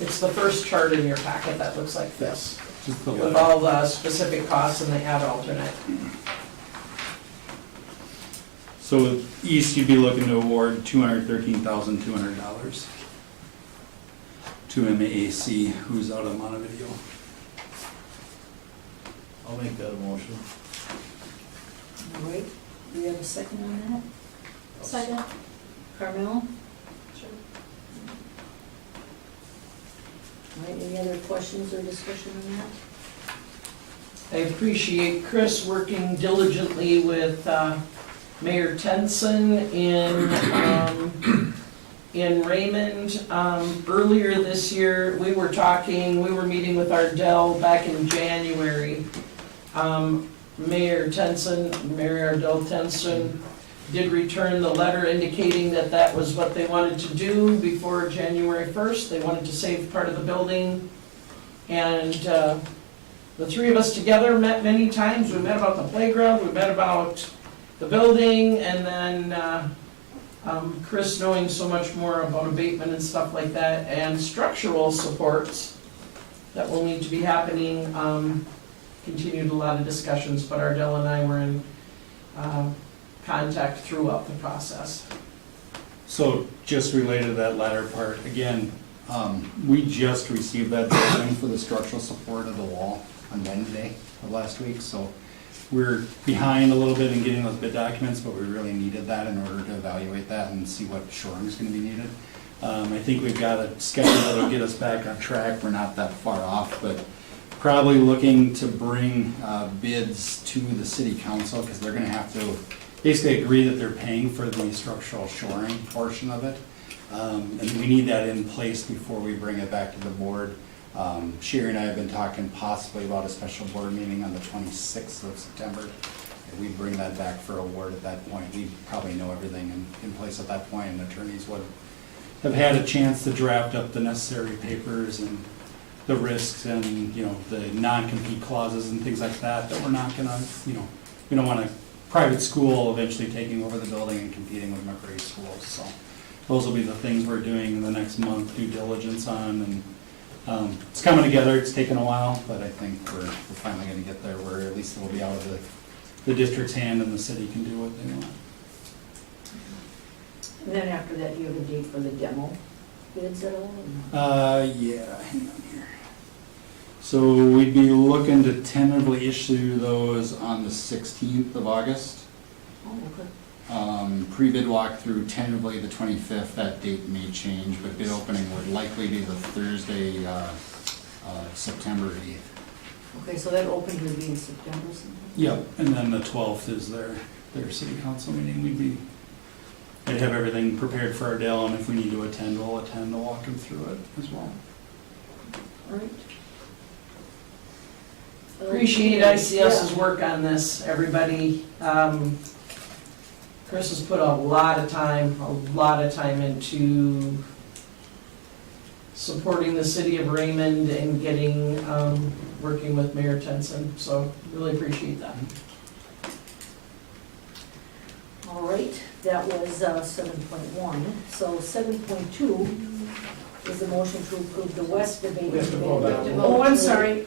it's the first chart in your packet that looks like this, Just the with letter. all the specific costs and the ad alternate. So with East, you'd be looking to award $213,200 to MAAC, who's out of Montevideo. I'll make that a motion. All right, do we have a second on Second. that? Carmel? Sure. All right, any other questions or discussion on that? I appreciate Chris working diligently with Mayor Tenson in Raymond. Earlier this year, we were meeting with Ardell back in January. Mayor Ardell Tenson did return the letter indicating that that was what they wanted to do before January 1st. They wanted to save part of the building. And the three of us together met many times. We met about the playground, we met about the building, and then Chris knowing so much more about abatement and stuff like that, and structural supports that will need to be happening, continued a lot of discussions, but Ardell and I were in contact throughout the process. So just related to that latter part, again, we just received that design for the structural support of the wall on Wednesday of last week, so we're behind a little bit in getting those bid documents, but we really needed that in order to evaluate that and see what shoring is gonna be needed. I think we've got a schedule that'll get us back on track. We're not that far off, but probably looking to bring bids to the city council, because they're gonna have to basically agree that they're paying for the structural shoring portion of it. And we need that in place before we bring it back to the board. Sherry and I have been talking possibly about a special board meeting on the 26th of September. If we bring that back for award at that point, we probably know everything in place at that point, and attorneys would have had a chance to draft up the necessary papers and the risks and, you know, the non-compete clauses and things like that, that we're not gonna, you know, we don't want a private school eventually taking over the building and competing with McRae schools, so those will be the things we're doing in the next month, due diligence on, and it's coming together. It's taken a while, but I think we're finally gonna get there where at least it will be out of the district's hand and the city can do what they want. And then after that, do you have a date for the demo bids at all? Yeah, hang on here. So we'd be looking to tentatively issue those on the 16th of August. Oh, okay. Pre-bid walkthrough tentatively the 25th, that date may change, but bid opening would likely be the Thursday, September 8th. Okay, so that opening would be in September sometime? Yep, and then the 12th is their city council meeting. They'd have everything prepared for Ardell, and if we need to attend, we'll attend to walk them through it as well. All right. Appreciate ICS's work on this, everybody. Chris has put a lot of time into supporting the city of Raymond and getting, working with Mayor Tenson, so really appreciate that. All right, that was 7.1. So 7.2 is the motion to approve the west abatement. We have to vote on it. Oh, I'm sorry.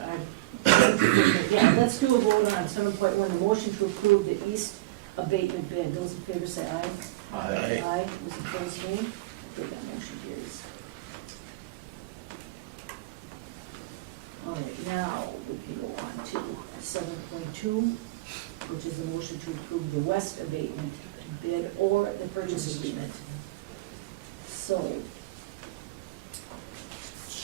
Yeah, let's do a vote on 7.1, the motion to approve the east abatement bid. Those in favor say aye. Aye. Aye, those opposed, nay. Okay, that motion carries. All right, now we can go on to 7.2, which is the motion to approve the west abatement bid or the purchase agreement. So,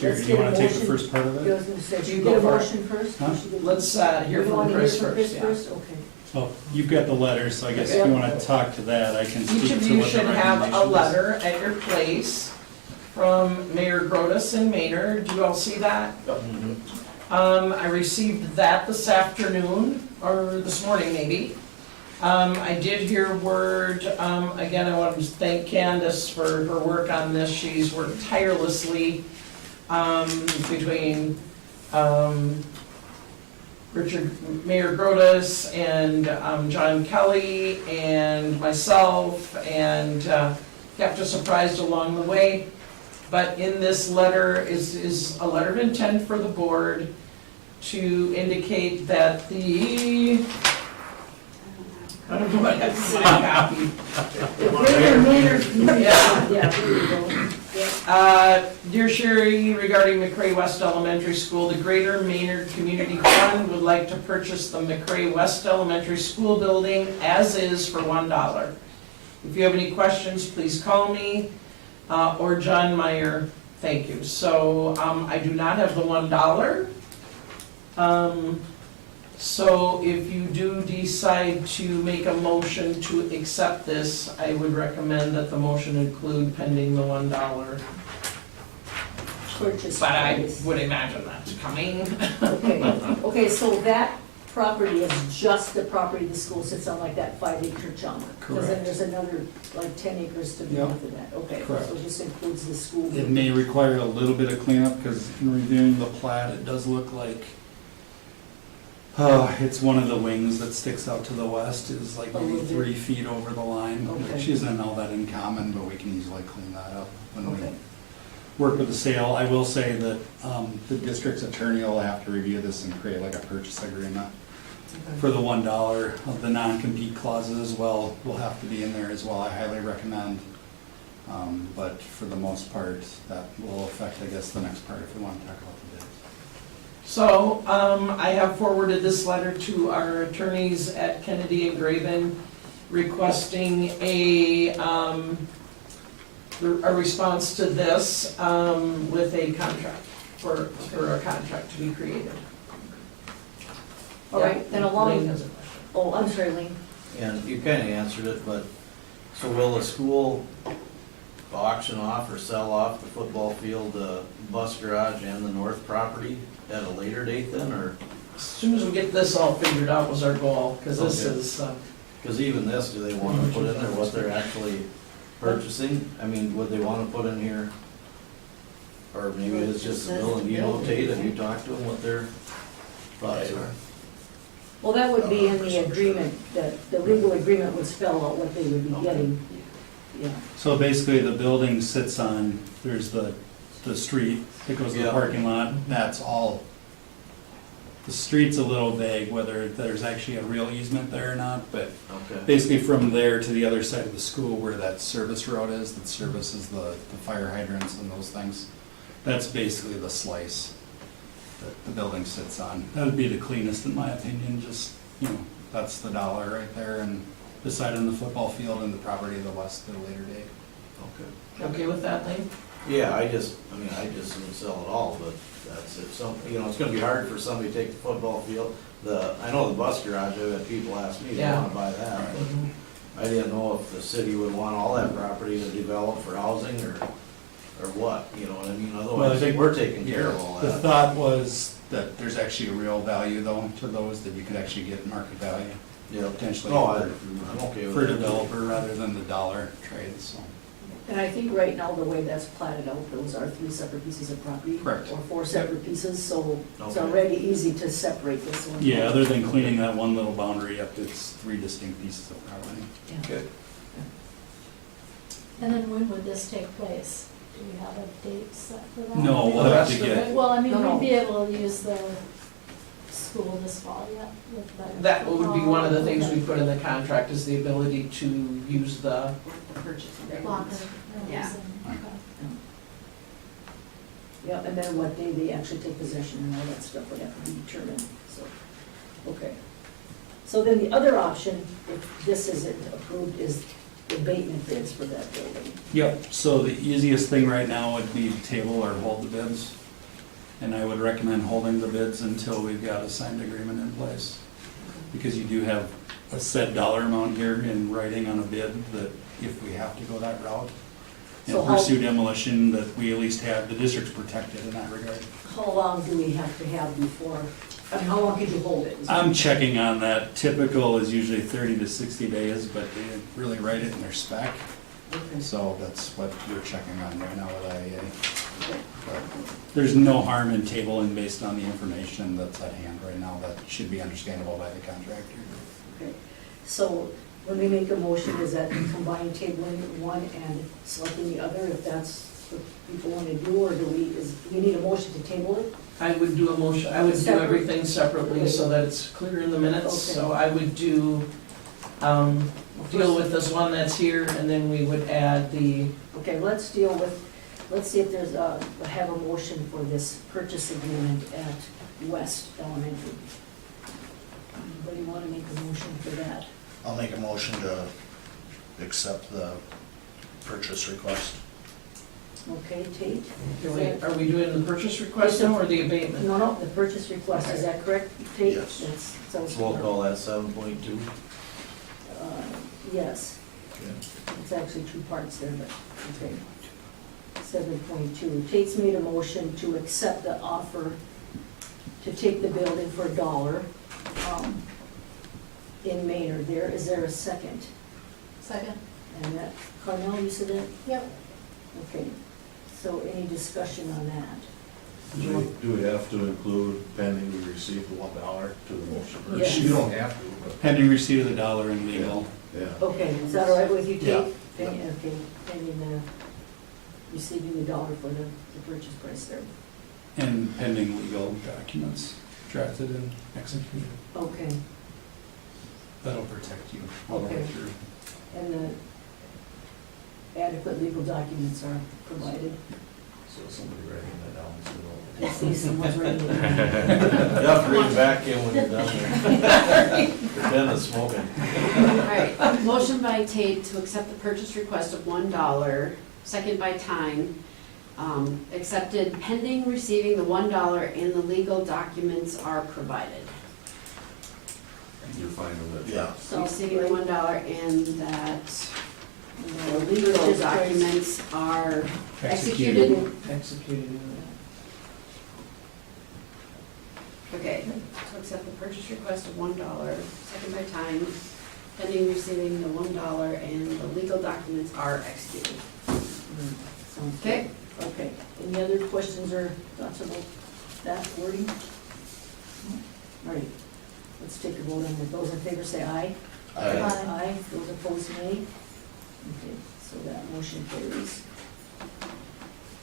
Jerry, Let's do you get a wanna take the motion. first part of I it? was gonna say, You should we go get a for it. motion first? Huh? Let's hear You from wanna Chris hear from first, Chris yeah. first? Okay. Oh, you've got the letter, so I guess if Okay. you wanna talk to that, I can speak Each to of what you the should have a recommendation is. letter at your place from Mayor Grotus and Maynard. Do you all see that? I received that this afternoon, or this morning maybe. I did hear word, again, I want to thank Candace for her work on this. She's worked tirelessly, between, Mayor Grotus and, John Kelly and myself, and, kept us surprised along the way. But in this letter is a letter of intent for the board to indicate that I don't know what I have to say, copy. The Greater Maynard Community, Yeah. yeah, there you go. Yeah. Dear Sherry, regarding McRae West Elementary School, the Greater Maynard Community Fund would like to purchase the McRae West Elementary School building as is for $1. If you have any questions, please call me, or John Meyer. Thank you. So, I do not have the $1. So if you do decide to make a motion to accept this, I would recommend that the motion include pending the $1. Purchase But I price. would imagine that's coming. Okay, so that property is just the property the school sits on, like that 5-acre chunk? Because then Correct. there's another, like 10 acres to the Yep. north of that, okay, Correct. so this includes the school. It may require a little bit of cleanup, because in reviewing the plat, it does look like, it's one of the wings that sticks out to the west, is like A maybe little bit. 3 feet over the line, Okay. which isn't all that uncommon, but we can easily clean that up when we Okay. work with the sale. I will say that, the district's attorney will have to review this and create like a purchase agreement for the $1. The non-compete clauses as well will have to be in there as well, I highly recommend. But for the most part, that will affect, I guess, the next part if we want to talk about the bids. So, I have forwarded this letter to our attorneys at Kennedy and Graven requesting a response to this, with a contract, for a contract to be created. All right, then along, Lane has a question. oh, I'm sorry, Lee. And you kinda answered it, but, so will the school auction off or sell off the football field, the bus garage and the north property at a later date then, or? As soon as we get this all figured out was our goal, because this Okay. is, Cause even this, do they wanna put in there what they're actually purchasing? I mean, would they wanna put in here? Or maybe it's just a bill, and you know, Tate, have you talked to them what their thoughts are? Well, that would be in the agreement, that the legal agreement would spell out what they would be getting, yeah. So basically, the building sits on, there's the street that goes to the Yeah. parking lot, that's all. The street's a little vague, whether there's actually a real easement there or not, but Okay, basically from there to the other side of the school where that service road is, that services the fire hydrants and those things, that's basically the slice that the building sits on. That would be the cleanest in my opinion, just, you know, that's the dollar right there, and beside on the football field and the property of the west at a later date. okay. okay with that, Lane? Yeah, I just wouldn't sell it all, but that's if some, you know, it's gonna be hard for somebody to take the football field. I know the bus garage, I've had people ask me, they Yeah. wanna buy that. Mhm. I didn't know if the city would want all that property to develop for housing or what, you know what I mean? Well, I Otherwise, think we're taking care of all The that. thought was that there's actually a real value though to those, that you could actually get market value Yeah. potentially No, for I'm okay with for a that. developer rather than the dollar trade, so. And I think right now, the way that's platted out, those are 3 separate pieces of property. Correct. Or 4 separate pieces, so it's Okay. already easy to separate this one. Yeah, other than cleaning that one little boundary up, it's 3 distinct pieces of property. Yeah. Good. And then when would this take place? Do we have a date set for that? No, we'll The have rest to of get, it? Well, I mean, No, no. we'd be able to use the school this fall yet with the. That would be one of the things we put in the contract, is the ability to use the, Locker. Yeah. Okay. Yeah, and then what day they actually take possession and all that stuff would have to be determined, so, okay. So then the other option, if this isn't approved, is abatement bids for that building. yep, so the easiest thing right now would be table or hold the bids. And I would recommend holding the bids until we've got a signed agreement in place. Because you do have a set dollar amount here in writing on a bid that if we have to go that route So and how- pursue demolition, that we at least have, the district's protected in that regard. How long do we have to have before, I mean, how long could you hold it? I'm checking on that. Typical is usually 30 to 60 days, but they didn't really write it in their spec. Okay. So that's what we're checking on right now with IEA. Okay. But there's no harm in tabling based on the information that's at hand right now. That should be understandable by the contractor. Okay. So when we make a motion, is that combine tabling one and selecting the other, if that's what people want to do, or do we need a motion to table it? I would do a motion, I would do Separate. everything separately so that it's clear in the minutes. Okay. So I would do, deal with this one that's here, and then we would add the, Okay, let's see if there's have a motion for this purchase agreement at West Elementary. Anybody want to make a motion for that? I'll make a motion to accept the purchase request. Okay, Tate? are we doing the purchase request now or the abatement? No, the purchase request, is that correct, Tate? Yes. That's- sounds We'll correct. call that 7.2. Yes, it's actually two parts there, but, okay. 7.2, Tate's made a motion to accept the offer to take the building for $1 in Maynard there. Is there a second? Second. And that, Carnell, you said that? Yep. Okay, so any discussion on that? Do we have to include pending we receive the $1 to the motion? Or Yes. You don't have to, but, Pending receipt of the dollar in legal. yeah. Okay, is that all right with you, Tate? Yeah. Okay, pending receiving the $1 for the purchase price there. And pending legal documents drafted and executed. Okay, That'll protect you all the way Okay. through. and the adequate legal documents are provided. So somebody writing that down. I see someone's writing it down. You have to read it back in when you're done there. Pretend it's smoking. All right, motion by Tate to accept the purchase request of $1, second by Time. Accepted pending receiving the $1 and the legal documents are provided. You're fine with it? Yeah. So, Receiving the $1 and that the Purchase legal price. documents are Executed. executed. Executed. Okay, to accept the purchase request of $1, second by Time, pending receiving the $1 and the legal documents are executed. Sounds good. Okay? Okay, any other questions or thoughts about that wording? All right, let's take a vote on it. Those in favor say aye. Aye. Aye, those opposed nay. Okay, so that motion carries.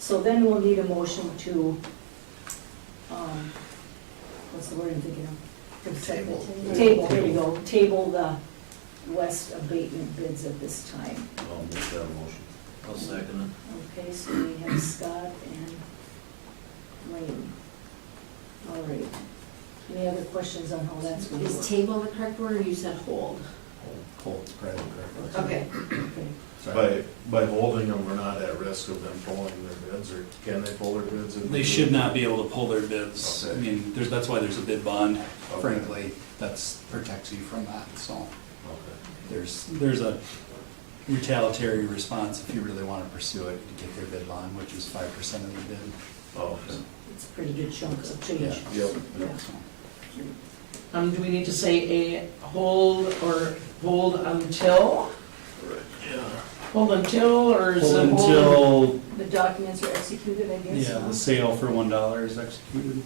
So then we'll need a motion to, what's the word I'm thinking of? To set the- Table, here we go, table the west abatement bids at this time. I'll make that motion. I'll second Okay, so we have Scott and Lane. All right. Any other questions on how that's going to Is work? table the correct word, or you said hold? Hold, probably correct. Okay. Okay. By holding them, we're not at risk of them pulling their bids, or can they pull their bids? if They should not be able to pull their bids. I Okay. mean, that's why there's a bid bond, Okay. frankly, that's protects you from that, so. Okay. There's a retaliatory response if you really want to pursue it, to get their bid bond, which is 5% of the bid. Oh, okay. It's a pretty good chunk of change. Yeah. Yep. Yeah. Do we need to say a hold or hold until? Yeah. Hold until, or is Hold it hold? until, The documents are executed, I guess? yeah, huh? the sale for $1 is executed.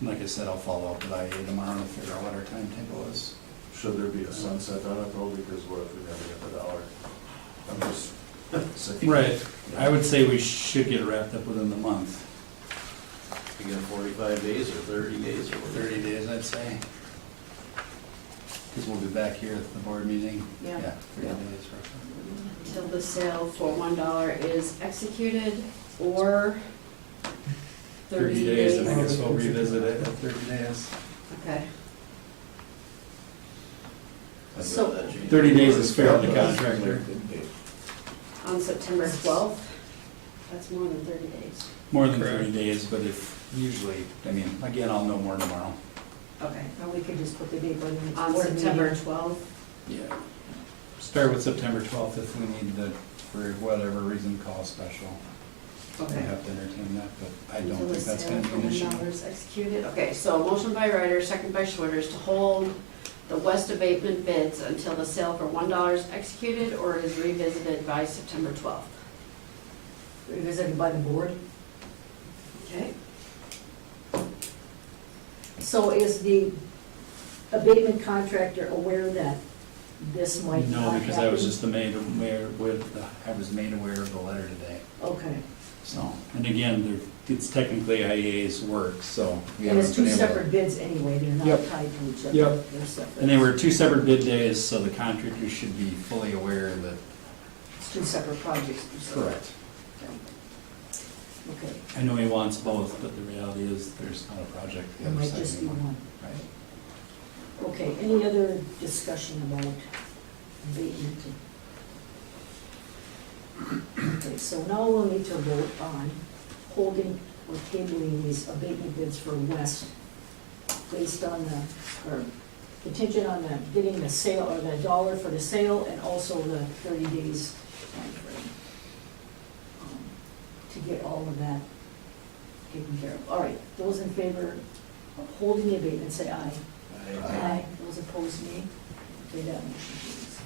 And like I said, I'll follow up with IEA tomorrow to figure out what our timetable is. Should there be a sunset on it though, because what if we never get the $1? I'm just saying. Right, I would say we should get it wrapped up within the month, it. You got 45 days or 30 days or whatever. 30 days, I'd say. Because we'll be back here at the board meeting. Yeah. 30 Yeah. days roughly. Until the sale for $1 is executed, or 30 days. And I guess we'll revisit it at 30 days. Okay. I'd So- rather that change. 30 days is fair on the contractor. on September 12th. That's more than 30 days. More than 30 days, but if, usually, I mean, again, I'll know more tomorrow. Okay. Or we could just put the date by the next On board meeting. September 12th. Yeah. Start with September 12th if we need to, for whatever reason, call a special. We Okay. have to entertain that, but I don't Until the think that's sale gonna for be an issue. $1 executed. Okay, so motion by Ryder, second by Schwitters to hold the west abatement bids until the sale for $1 is executed or is revisited by September 12th. Revisited by the board. Okay. So is the abatement contractor aware that this might not No, happen? because I was just made aware I was made aware of the letter today. Okay, So, and again, it's technically IEA's work, so. we and it's haven't two been able to- separate bids anyway, they're not Yep. tied to each other. Yep. They're separate. And they were two separate bid days, so the contractor should be fully aware that. It's two separate projects. you said. Correct. Okay, I know he wants both, but the reality is there's not a project. the it other might side just be anymore. one. Right. Okay, any other discussion about abatement? Okay, so now we'll need to vote on holding or tabling these abatement bids for West based on the, or contingent on the, getting the sale, or the dollar for the sale and also the 30 days timeframe. To get all of that taken care of. All right, those in favor of holding the abatement, say aye. Aye. Those opposed, nay. Okay, that motion carries.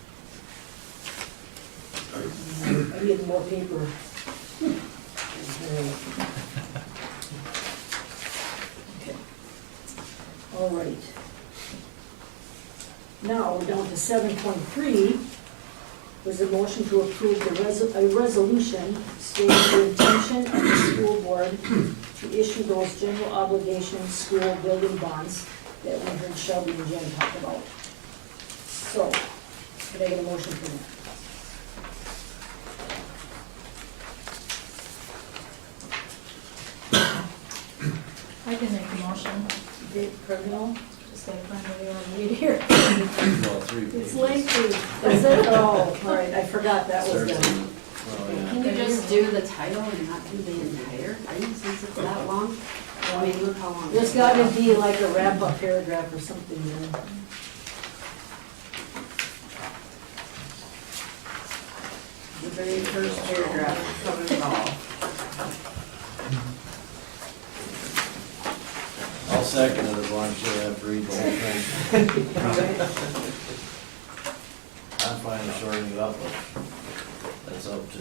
I need more paper. Okay. All right. Now, we're down to 7.3, was a motion to approve a resolution stating the intention of the school board to issue those general obligation school building bonds that we heard Shelby and Jen talk about. So, could I get a motion for that? I can make a motion, Dave Cardinal? just gotta find where they are here. Well, 3 It's pages. lengthy. Is it? Oh, all right, I forgot that was Starts the, in- well, yeah. Can you just do the title and not do the entire thing since it's that long? I mean, look how long. there's gotta be like a wrap-up paragraph or something there. The very first paragraph covers it all. I'll second it as long as you have to read the whole thing. I'm fine with shortening it up, but that's up to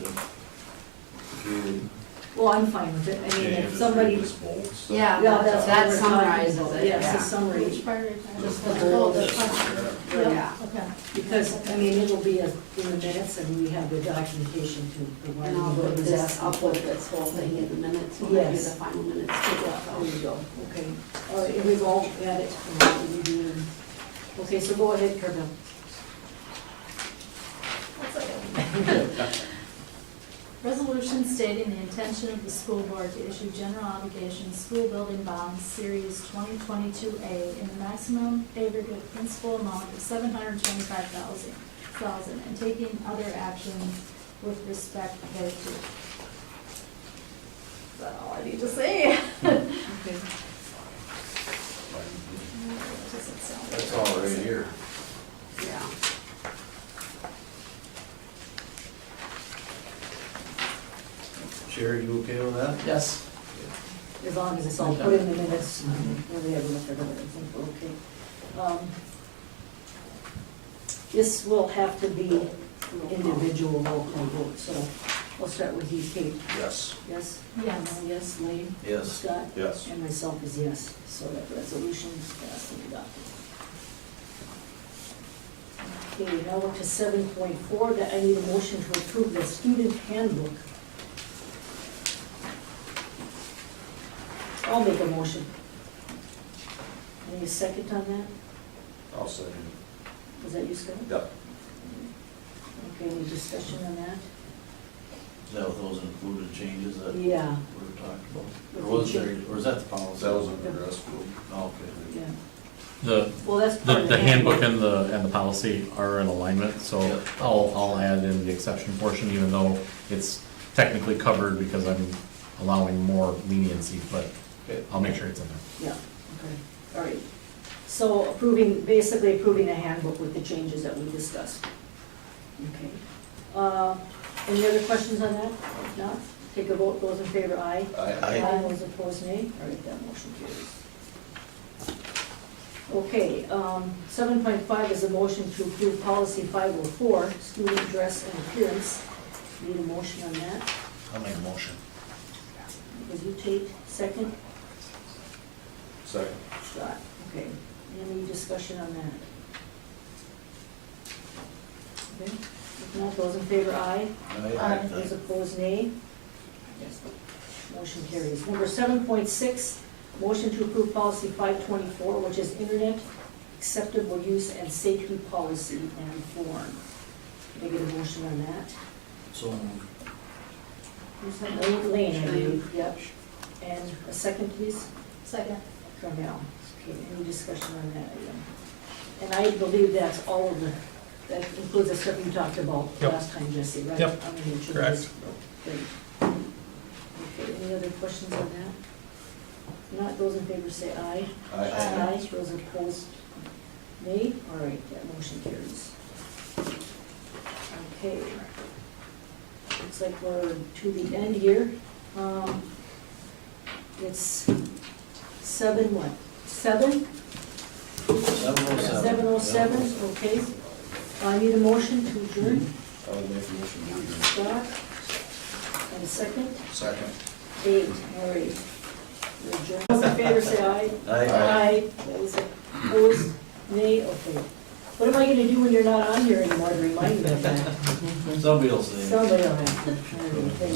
you. Well, I'm fine with it, I mean, Yeah, if just somebody, read this bold stuff. yeah, Yeah, that's that what we're talking summarizes about. it, Yeah, it's yeah. a summary, Which part are you talking Just about? the whole- Oh, the This, front. yeah. Yeah. Okay. because, I mean, it'll be in the minutes and we have the documentation to provide. And I'll what put was this, asked I'll for. put this whole thing in the minutes when I do the Yes. final minutes. There you go, okay. All right, and we've all got it, and what we do. Okay, so go ahead, Carmel. Resolution stating the intention of the school board to issue general obligation school building bonds, series 2022A, in the maximum aggregate principal amount of $725,000, and taking other actions with respect thereto. Is that all I need to say? Okay. Doesn't sound That's all right here. Yeah. Sherry, you okay with that? Yes. As long as it's all put in the minutes, when we have a look at it, I think we're okay. This will have to be individual roll call vote, so we'll start with you, Kate. Yes. Yes? Yes. Yes, Lee? Yes. Scott? Yes. And myself is yes, so that resolution is passed and adopted. Okay, now we're to 7.4, that I need a motion to approve the student handbook. I'll make a motion. Any second on that? I'll second. Was that you, Scott? Yep. Okay, any discussion on that? Is that with those included changes that we Yeah, talked about? With Or was the there, or is that the policy? That was in the dress code. Oh, okay. yeah. Well, that's part of The handbook and the policy are in alignment, so Yep. I'll add in the exception portion, even though it's technically covered because I'm allowing more leniency, but Okay. I'll make sure it's in there. Yeah, okay, all right. So basically approving the handbook with the changes that we discussed. Okay. Any other questions on that? If not, take a vote, those in favor, aye. Aye. Those opposed, nay. All right, that motion carries. Okay, 7.5 is a motion to approve policy 504, student dress and appearance. Need a motion on that? I'll make a motion. Would you take second? Second. Scott, okay. Any discussion on that? Okay, if not, those in favor, aye. Those opposed, nay. Yes, motion carries. Number 7.6, motion to approve policy 524, which is internet acceptable use and safety policy and form. Can I get a motion on that? So, Who's that? Lane, I believe, yep. And a second, please? Second. Cornell. Okay, any discussion on that item? And I believe that's all of that includes the stuff you talked about Yep. last time, Jesse, right? Yep. I mean, it should be- Correct. Great. Okay, any other questions on that? Not, those in favor say aye. Aye. Those opposed, nay. All right, that motion carries. Okay. Looks like we're to the end here. It's 7:07? 7:07, okay. I need a motion to adjourn. I would make a motion to adjourn. Scott, and a second? second. 8, all right. We're adjourned. Those in favor say aye. Aye. Those opposed, nay, okay. What am I gonna do when you're not on here anymore to remind me of that? Somebody will say. Somebody will have to. All right, thank you.